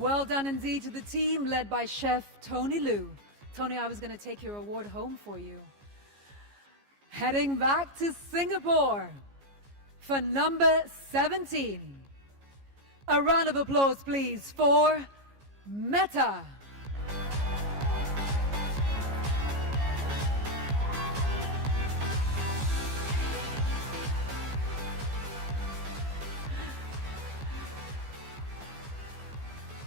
Well done indeed to the team led by Chef Tony Liu. Tony, I was going to take your award home for you. Heading back to Singapore for number 17. A round of applause, please, for Meta.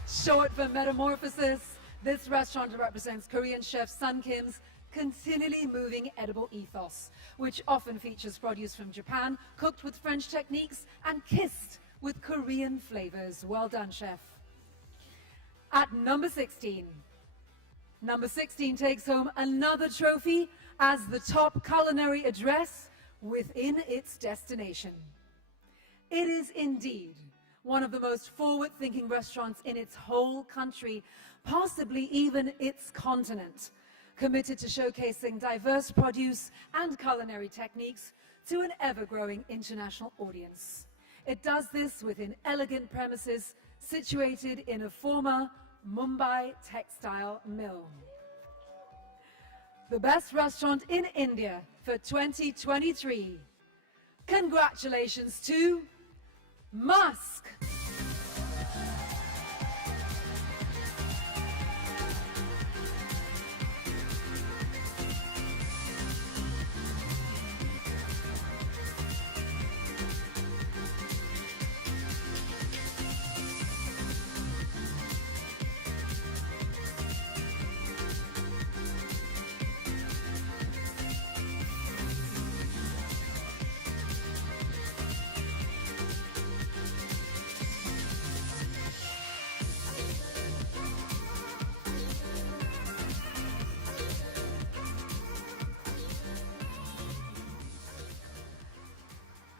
Short for Metamorphosis, this restaurant represents Korean chef Sun Kim's continually moving edible ethos, which often features produce from Japan, cooked with French techniques and kissed with Korean flavors. Well done, chef. At number 16, number 16 takes home another trophy as the top culinary address within its destination. It is indeed one of the most forward-thinking restaurants in its whole country, possibly even its continent, committed to showcasing diverse produce and culinary techniques to an ever-growing international audience. It does this within elegant premises situated in a former Mumbai textile mill. The best restaurant in India for 2023. Congratulations to Musk.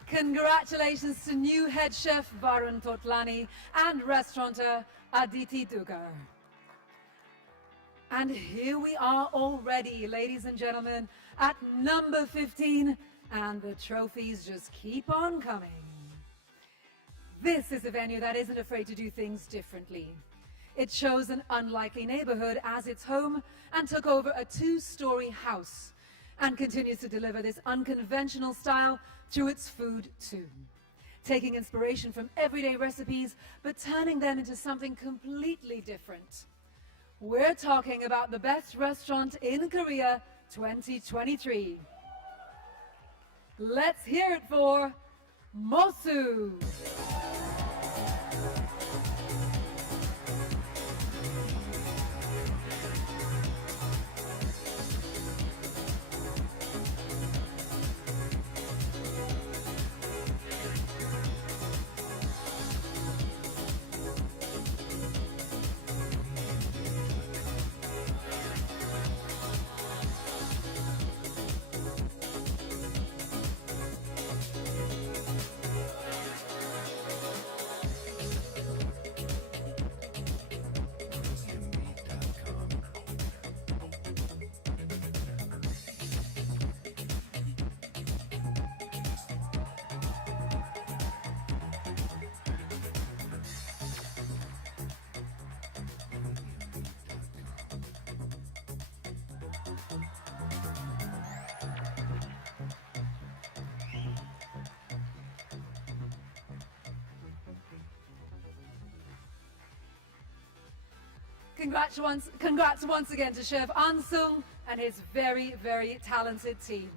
Congratulations to new head chef Varun Totlani and restaurateur Aditi Dugar. And here we are already, ladies and gentlemen, at number 15, and the trophies just keep on coming. This is a venue that isn't afraid to do things differently. It chose an unlikely neighborhood as its home and took over a 2-story house, and continues to deliver this unconventional style through its food too. Taking inspiration from everyday recipes, but turning them into something completely different. We're talking about the best restaurant in Korea 2023. Let's hear it for Mosu. Congrats once again to Chef Ansung and his very, very talented team.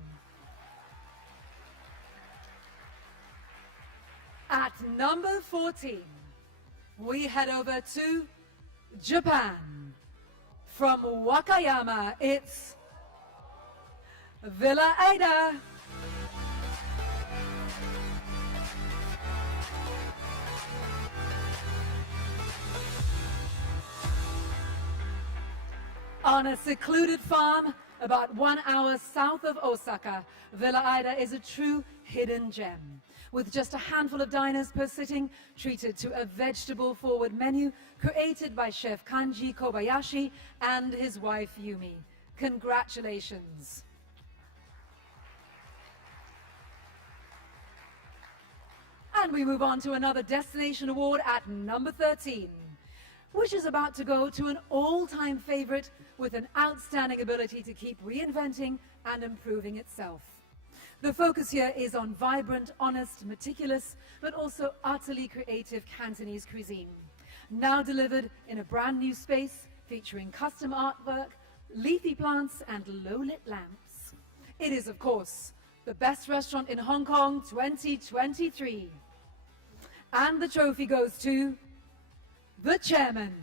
At number 14, we head over to Japan. From Wakayama, it's Villa Ada. On a secluded farm about 1 hour south of Osaka, Villa Ida is a true hidden gem. With just a handful of diners per sitting, treated to a vegetable-forward menu created by Chef Kanji Kobayashi and his wife Yumi. Congratulations. And we move on to another destination award at number 13. which is about to go to an all-time favorite with an outstanding ability to keep reinventing and improving itself. The focus here is on vibrant, honest, meticulous, but also utterly creative Cantonese cuisine, now delivered in a brand new space featuring custom artwork, leafy plants, and low-lit lamps. It is, of course, the best restaurant in Hong Kong 2023. And the trophy goes to the chairman.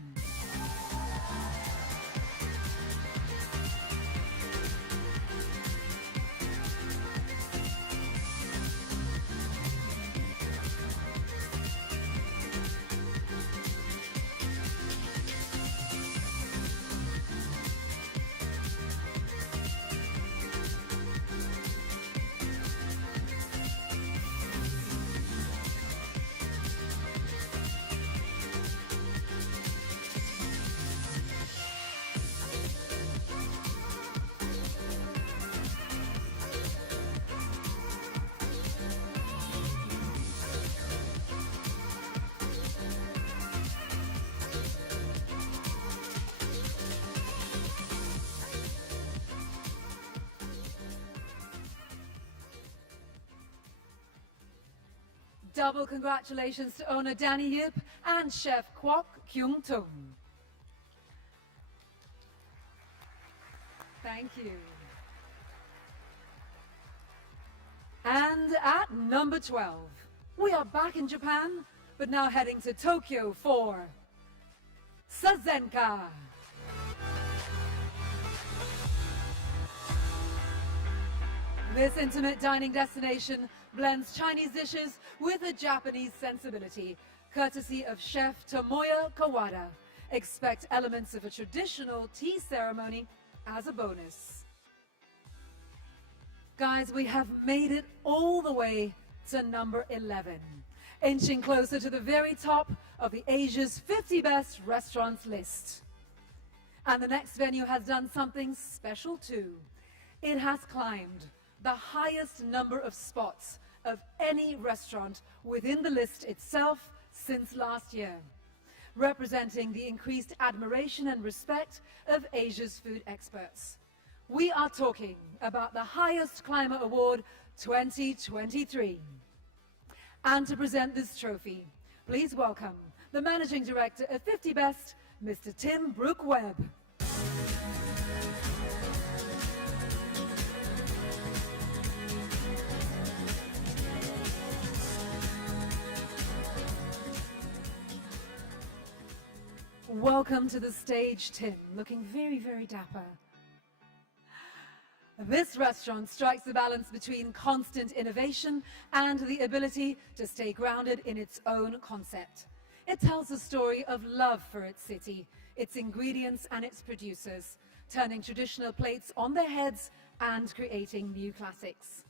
Double congratulations to owner Danny Yip and chef Kwok Kyung Tung. Thank you. And at number 12, we are back in Japan, but now heading to Tokyo for Sazenka. This intimate dining destination blends Chinese dishes with a Japanese sensibility, courtesy of chef Tomoya Kawada. Expect elements of a traditional tea ceremony as a bonus. Guys, we have made it all the way to number 11, inching closer to the very top of the Asia's 50 best restaurants list. And the next venue has done something special too. It has climbed the highest number of spots of any restaurant within the list itself since last year, representing the increased admiration and respect of Asia's food experts. We are talking about the highest climber award 2023. And to present this trophy, please welcome the Managing Director of 50 Best, Mr. Tim Brooke-Webb. Welcome to the stage, Tim, looking very, very dapper. This restaurant strikes the balance between constant innovation and the ability to stay grounded in its own concept. It tells a story of love for its city, its ingredients and its producers, turning traditional plates on their heads and creating new classics.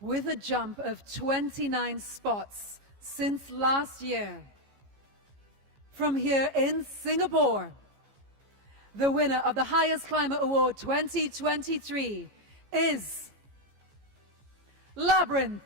With a jump of 29 spots since last year, from here in Singapore, the winner of the Highest Climber Award 2023 is Labyrinth.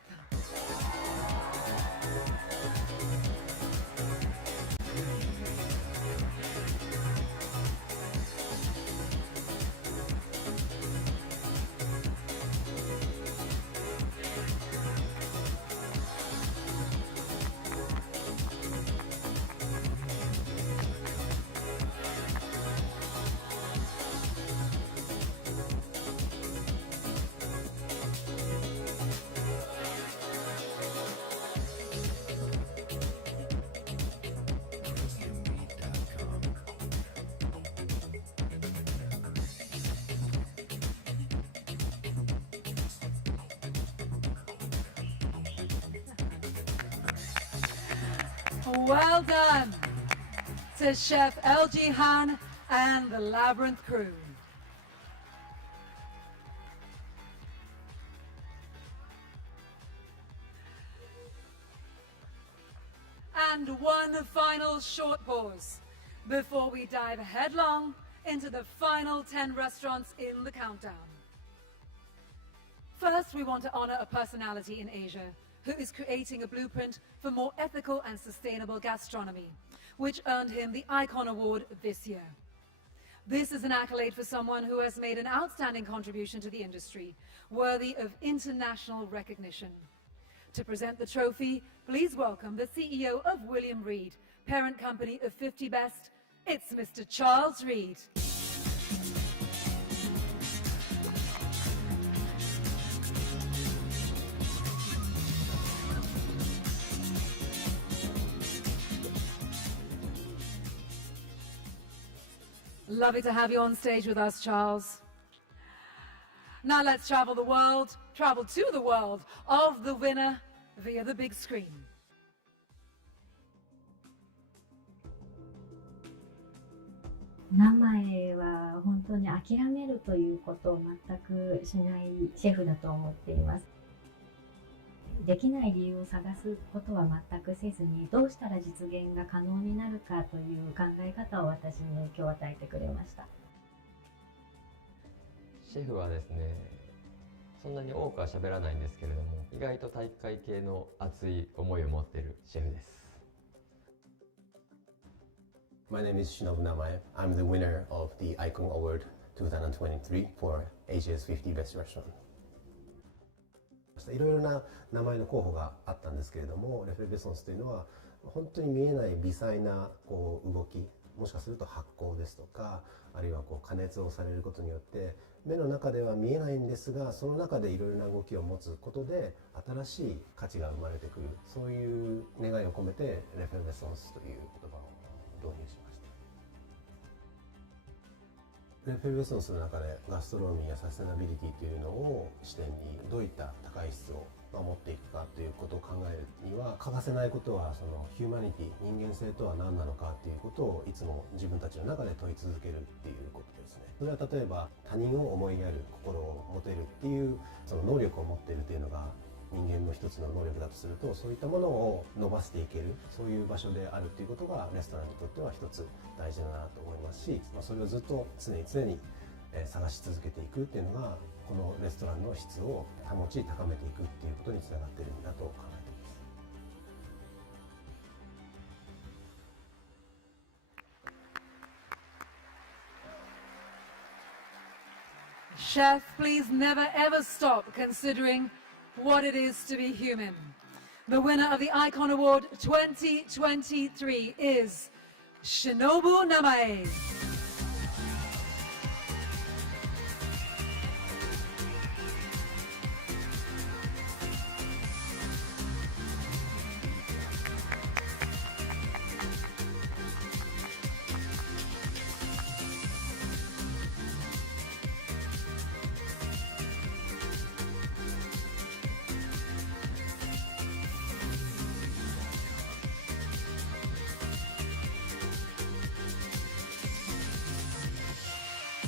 Well done to Chef LG Han and the Labyrinth crew. And one final short pause before we dive headlong into the final 10 restaurants in the countdown. First, we want to honor a personality in Asia who is creating a blueprint for more ethical and sustainable gastronomy, which earned him the Icon Award this year. This is an accolade for someone who has made an outstanding contribution to the industry, worthy of international recognition. To present the trophy, please welcome the CEO of William Reed, parent company of 50 Best. It's Mr. Charles Reed. Lovely to have you on stage with us, Charles. Now let's travel to the world of the winner via the big screen.名前は本当に諦めるということを全くしないシェフだと思っています。できない理由を探すことは全くせずに、どうしたら実現が可能になるかという考え方を私に影響を与えてくれました。シェフはですね、そんなに多くは喋らないんですけれども、意外と体育会系の熱い思いを持っているシェフです。My name is Shinobu Namae. I'm the winner of the Icon Award 2023 for Asia's 50 Best Restaurant. いろいろな名前の候補があったんですけれども、レフェベソンスというのは本当に見えない微細な動き、もしかすると発酵ですとか、あるいは加熱をされることによって目の中では見えないんですが、その中でいろいろな動きを持つことで新しい価値が生まれてくる、そういう願いを込めてレフェベソンスという言葉を導入しました。レフェベソンスの中でガストロノミーやサステナビリティというのを視点にどういった高い質を持っていくかということを考えるには欠かせないことは、そのヒューマニティ、人間性とは何なのかっていうことをいつも自分たちの中で問い続けるっていうことですね。それは例えば他人を思いやる心を持てるっていうその能力を持っているというのが人間の一つの能力だとすると、そういったものを伸ばしていける、そういう場所であるということがレストランにとっては一つ大事だなと思いますし、それをずっと常に探し続けていくっていうのがこのレストランの質を保ち高めていくっていうことにつながっているんだと考えています。Chef, please never ever stop considering what it is to be human. The winner of the Icon Award 2023 is Shinobu Namae.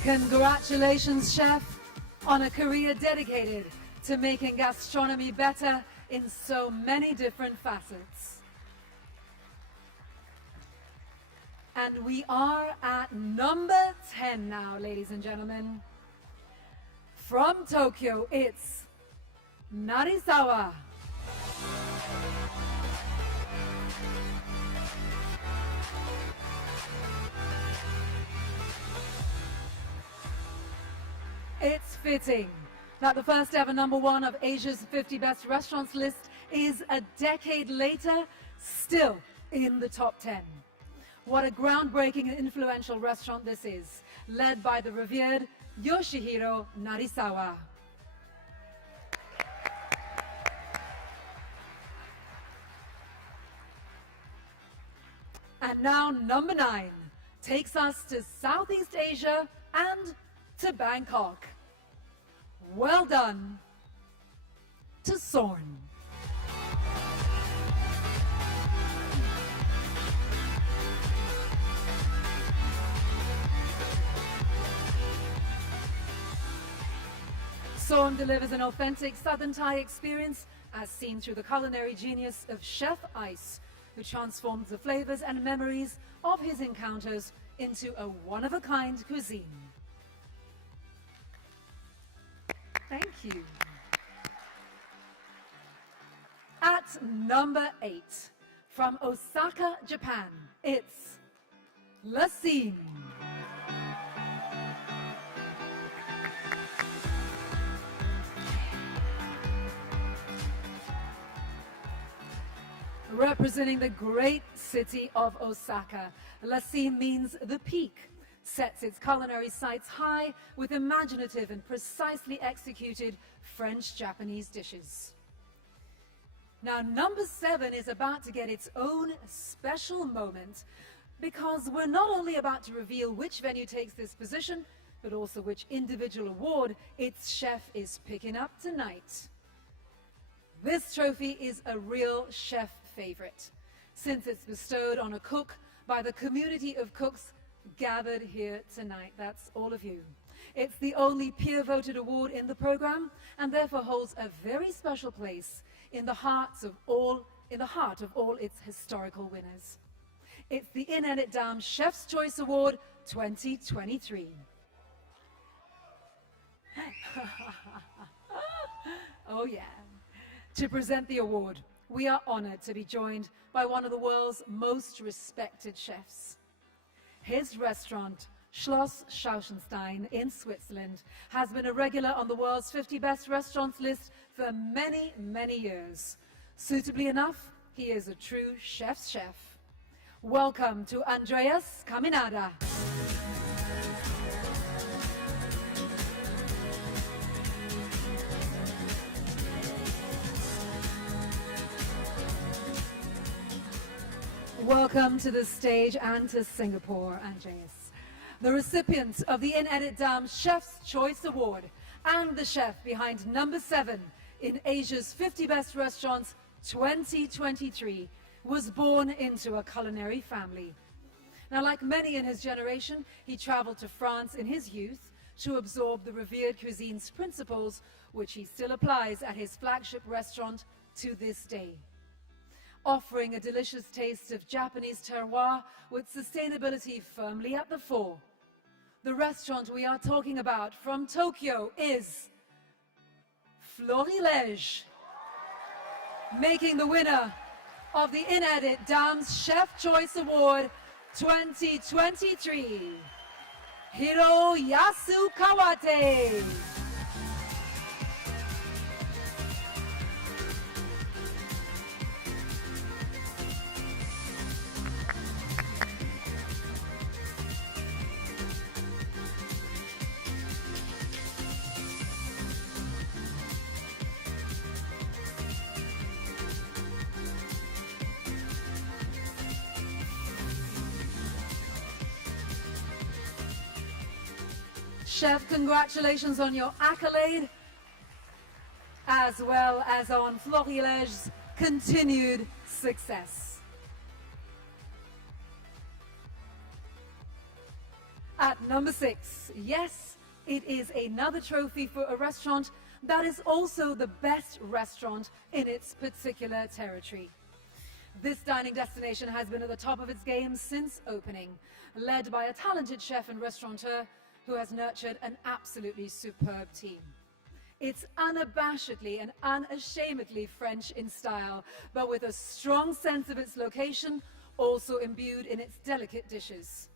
Congratulations, Chef, on a career dedicated to making gastronomy better in so many different facets. And we are at number 10 now, ladies and gentlemen. From Tokyo, it's Narisawa. It's fitting that the first ever #1 of Asia's 50 Best Restaurants list is a decade later still in the top 10. What a groundbreaking and influential restaurant this is, led by the revered Yoshihiro Narisawa. And now number 9 takes us to Southeast Asia and to Bangkok. Well done to Sorn. Sorn delivers an authentic Southern Thai experience as seen through the culinary genius of Chef Ice, who transforms the flavors and memories of his encounters into a one-of-a-kind cuisine. Thank you. At number 8, from Osaka, Japan, it's La Cime. Representing the great city of Osaka, La Cime means the peak, sets its culinary sights high with imaginative and precisely executed French-Japanese dishes. Now, number 7 is about to get its own special moment because we're not only about to reveal which venue takes this position, but also which individual award its chef is picking up tonight. This trophy is a real chef favorite, since it's bestowed on a cook by the community of cooks gathered here tonight. That's all of you. It's the only peer-voted award in the program, and therefore holds a very special place in the heart of all its historical winners. It's the In Edit Dam Chef's Choice Award 2023. Oh yeah. To present the award, we are honored to be joined by one of the world's most respected chefs. His restaurant, Schloss Schauenstein in Switzerland, has been a regular on the world's 50 best restaurants list for many, many years. Suitably enough, he is a true chef's chef. Welcome to Andreas Caminada. Welcome to the stage and to Singapore, Andreas, the recipient of the In Edit Dam Chef's Choice Award and the chef behind number 7 in Asia's 50 Best Restaurants 2023, was born into a culinary family. Now, like many in his generation, he traveled to France in his youth to absorb the revered cuisine's principles, which he still applies at his flagship restaurant to this day. Offering a delicious taste of Japanese terroir with sustainability firmly at the fore. The restaurant we are talking about from Tokyo is Florilège, making the winner of the In Edit Dam's Chef Choice Award 2023, Hiroyasu Kawate. Chef, congratulations on your accolade, as well as on Florilège's continued success. At number 6, yes, it is another trophy for a restaurant that is also the best restaurant in its particular territory. This dining destination has been at the top of its game since opening, led by a talented chef and restaurateur who has nurtured an absolutely superb team. It's unabashedly and unashamedly French in style, but with a strong sense of its location, also imbued in its delicate dishes.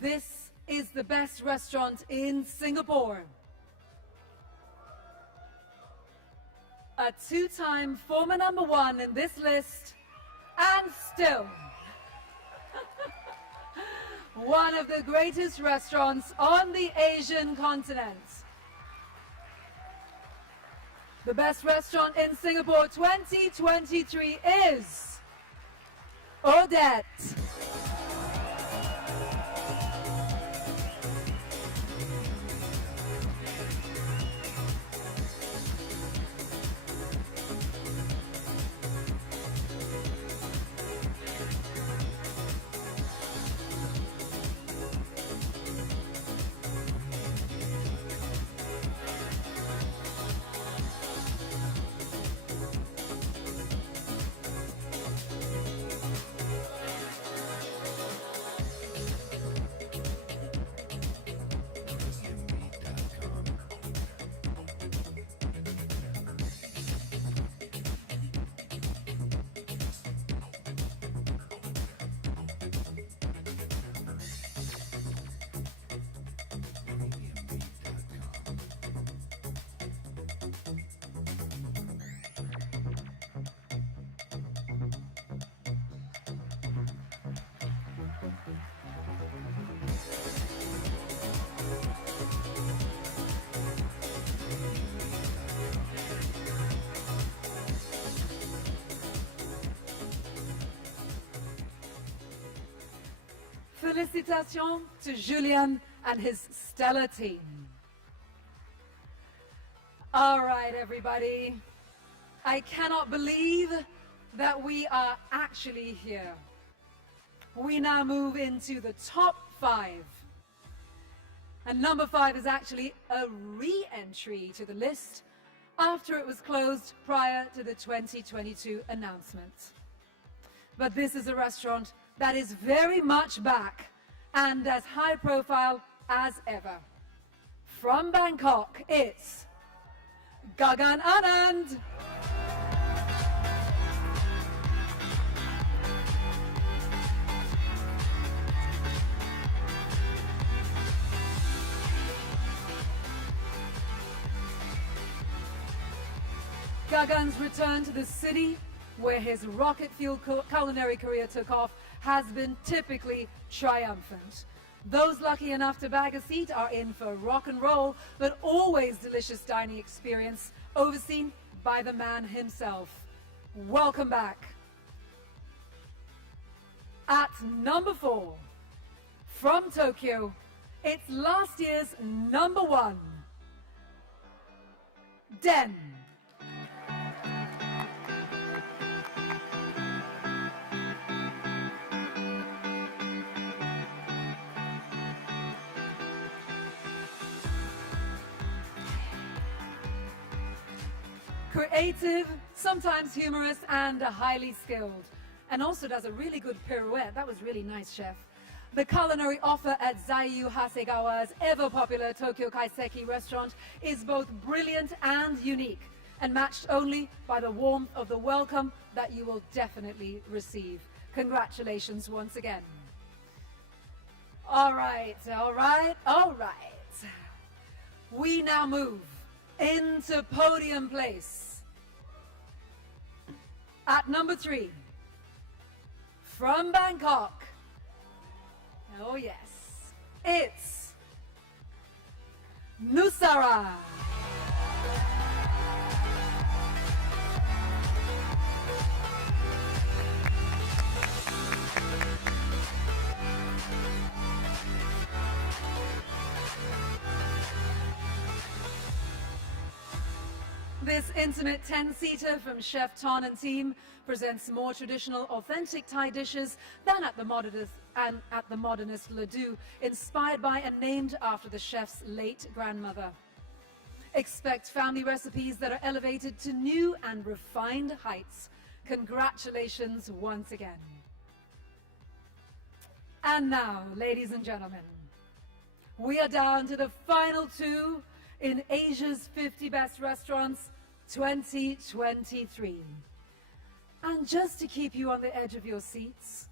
This is the best restaurant in Singapore. A 2-time former number 1 in this list, and still one of the greatest restaurants on the Asian continent. The best restaurant in Singapore 2023 is Odette. Félicitations to Julien and his stellar team. All right, everybody. I cannot believe that we are actually here. We now move into the top 5. And number 5 is actually a re-entry to the list after it was closed prior to the 2022 announcement. But this is a restaurant that is very much back and as high profile as ever. From Bangkok, it's Gagan Anand. Gagan's return to the city, where his rocket-fueled culinary career took off, has been typically triumphant. Those lucky enough to bag a seat are in for rock and roll, but always delicious dining experience, overseen by the man himself. Welcome back. At number 4, from Tokyo, it's last year's number 1, Den. Creative, sometimes humorous, and highly skilled. And also does a really good pirouette. That was really nice, chef. The culinary offer at Zaiyu Hasegawa's ever-popular Tokyo Kaiseki restaurant is both brilliant and unique, and matched only by the warmth of the welcome that you will definitely receive. Congratulations once again. All right, all right, all right. We now move into podium place. At number 3, from Bangkok, oh yes, it's Nusara. This intimate 10-seater from Chef Ton and team presents more traditional, authentic Thai dishes than at the modernist Ladoo, inspired by and named after the chef's late grandmother. Expect family recipes that are elevated to new and refined heights. Congratulations once again. And now, ladies and gentlemen, we are down to the final 2 in Asia's 50 Best Restaurants 2023. And just to keep you on the edge of your seats,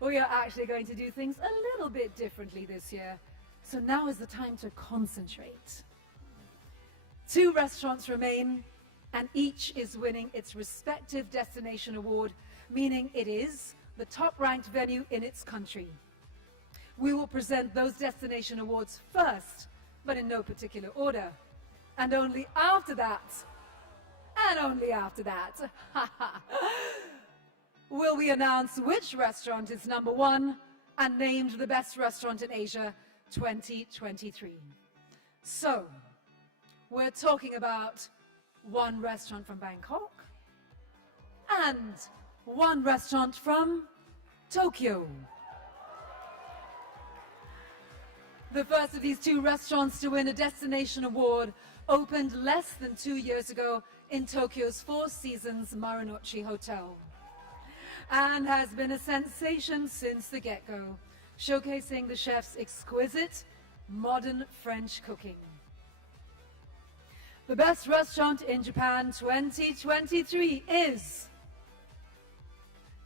we are actually going to do things a little bit differently this year. So now is the time to concentrate. 2 restaurants remain, and each is winning its respective destination award, meaning it is the top-ranked venue in its country. We will present those destination awards first, but in no particular order. And only after that, will we announce which restaurant is number 1 and named the best restaurant in Asia 2023. So, we're talking about 1 restaurant from Bangkok and 1 restaurant from Tokyo. The first of these 2 restaurants to win a destination award opened less than 2 years ago in Tokyo's Four Seasons Marunouchi Hotel, and has been a sensation since the get-go, showcasing the chef's exquisite, modern French cooking. The best restaurant in Japan 2023 is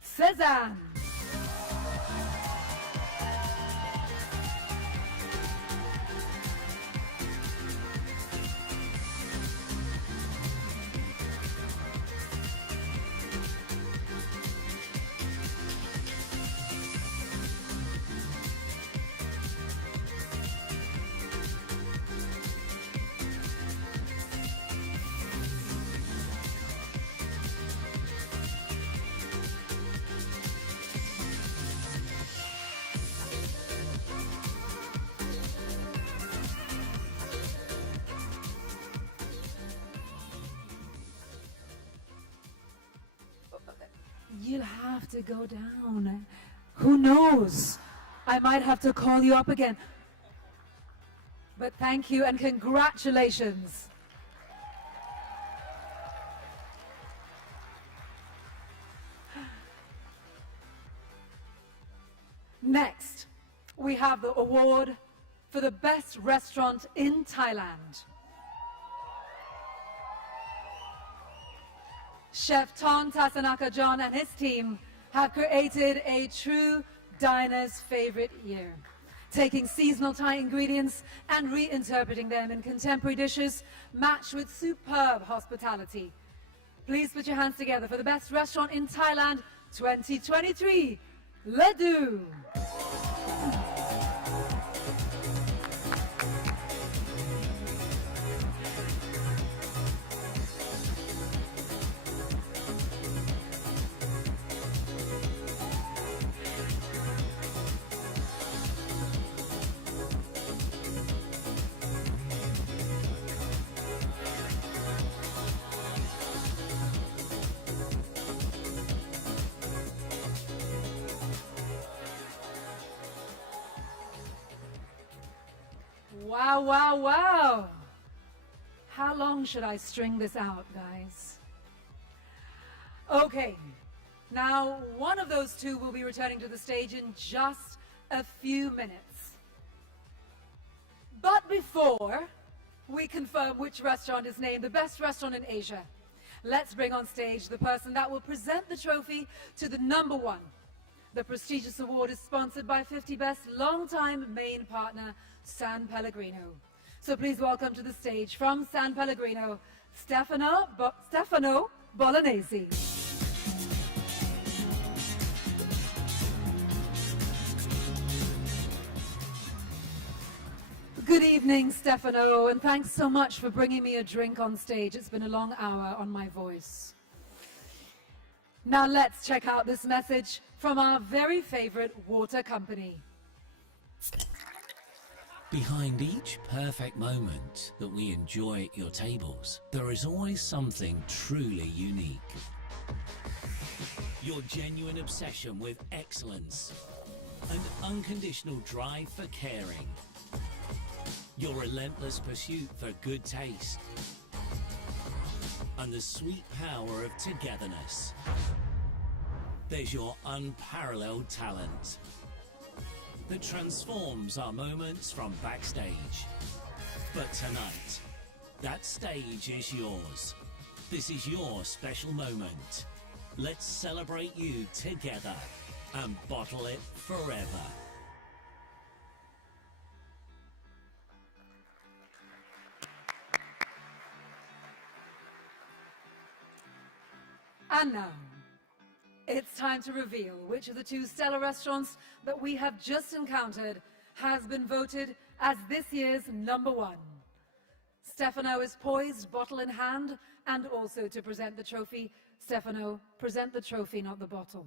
Cézanne. you'll have to go down. Who knows? I might have to call you up again. But thank you and congratulations. Next, we have the award for the best restaurant in Thailand. Chef Ton Tasanaka John and his team have created a true diner's favorite year, taking seasonal Thai ingredients and reinterpreting them in contemporary dishes matched with superb hospitality. Please put your hands together for the best restaurant in Thailand 2023, Ledu. Wow, wow, wow. How long should I string this out, guys? Okay, now one of those two will be returning to the stage in just a few minutes. But before we confirm which restaurant is named the best restaurant in Asia, let's bring on stage the person that will present the trophy to the number one. The prestigious award is sponsored by 50 Best longtime main partner, San Pellegrino. So please welcome to the stage from San Pellegrino, Stefano Bolognesi. Good evening, Stefano, and thanks so much for bringing me a drink on stage. It's been a long hour on my voice. Now let's check out this message from our very favorite water company. Behind each perfect moment that we enjoy at your tables, there is always something truly unique. Your genuine obsession with excellence and unconditional drive for caring. Your relentless pursuit for good taste and the sweet power of togetherness. There's your unparalleled talent that transforms our moments from backstage. But tonight, that stage is yours. This is your special moment. Let's celebrate you together and bottle it forever. And now, it's time to reveal which of the two stellar restaurants that we have just encountered has been voted as this year's number one. Stefano is poised, bottle in hand, and also to present the trophy. Stefano, present the trophy, not the bottle.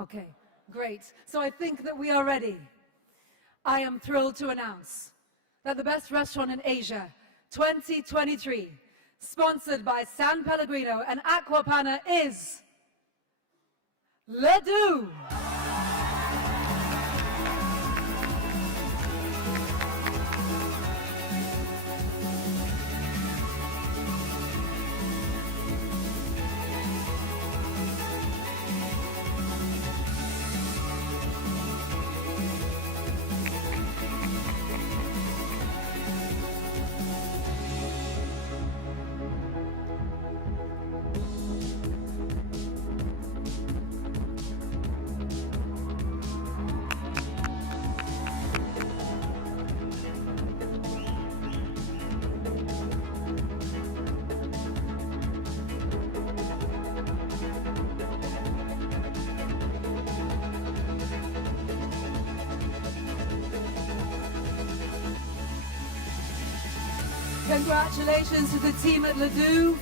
Okay, great. So I think that we are ready. I am thrilled to announce that the best restaurant in Asia 2023, sponsored by San Pellegrino and Aquapana, is Ledu. Congratulations to the team at Ledu.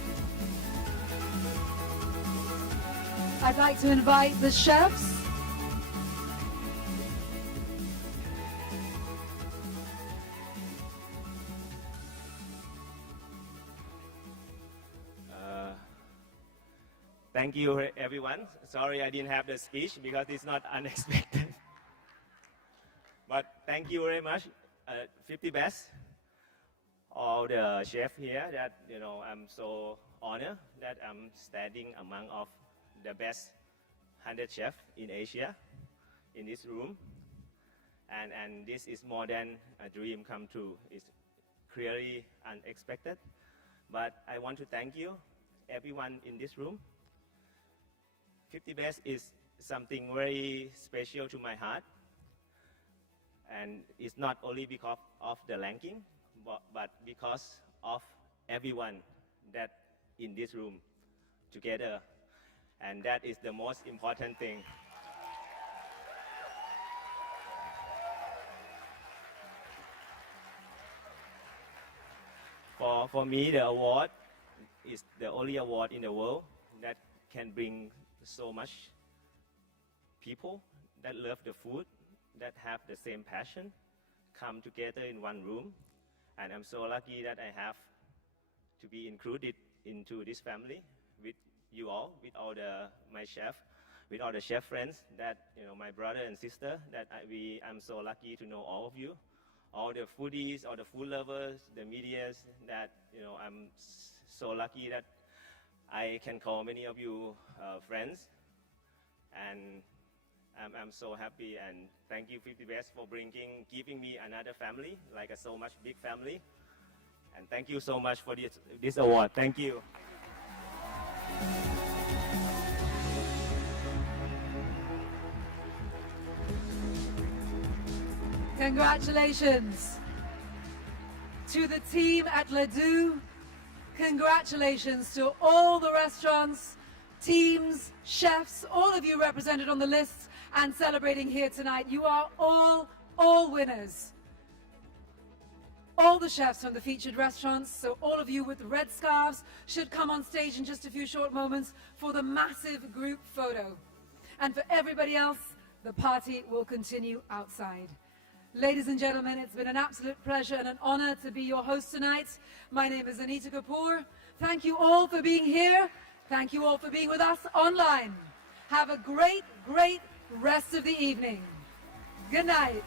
I'd like to invite the chefs. thank you, everyone. Sorry I didn't have the speech because it's not unexpected. But thank you very much, 50 Best, all the chefs here that, I'm so honored that I'm standing among of the best 100 chefs in Asia in this room. And this is more than a dream come true. It's clearly unexpected. But I want to thank you, everyone in this room. 50 Best is something very special to my heart. And it's not only because of the ranking, but because of everyone that in this room together. And that is the most important thing. For me, the award is the only award in the world that can bring so much people that love the food, that have the same passion, come together in one room. And I'm so lucky that I have to be included into this family with you all, with all my chef, with all the chef friends that, my brother and sister, that I'm so lucky to know all of you, all the foodies, all the food lovers, the medias, that, I'm so lucky that I can call many of you friends. And I'm so happy, and thank you 50 Best for giving me another family, like a so much big family. And thank you so much for this award. Thank you. Congratulations to the team at Ledoux. Congratulations to all the restaurants, teams, chefs, all of you represented on the list and celebrating here tonight. You are all winners. All the chefs from the featured restaurants, so all of you with the red scarves should come on stage in just a few short moments for the massive group photo. And for everybody else, the party will continue outside. Ladies and gentlemen, it's been an absolute pleasure and an honor to be your host tonight. My name is Anita Kapoor. Thank you all for being here. Thank you all for being with us online. Have a great rest of the evening. Good night.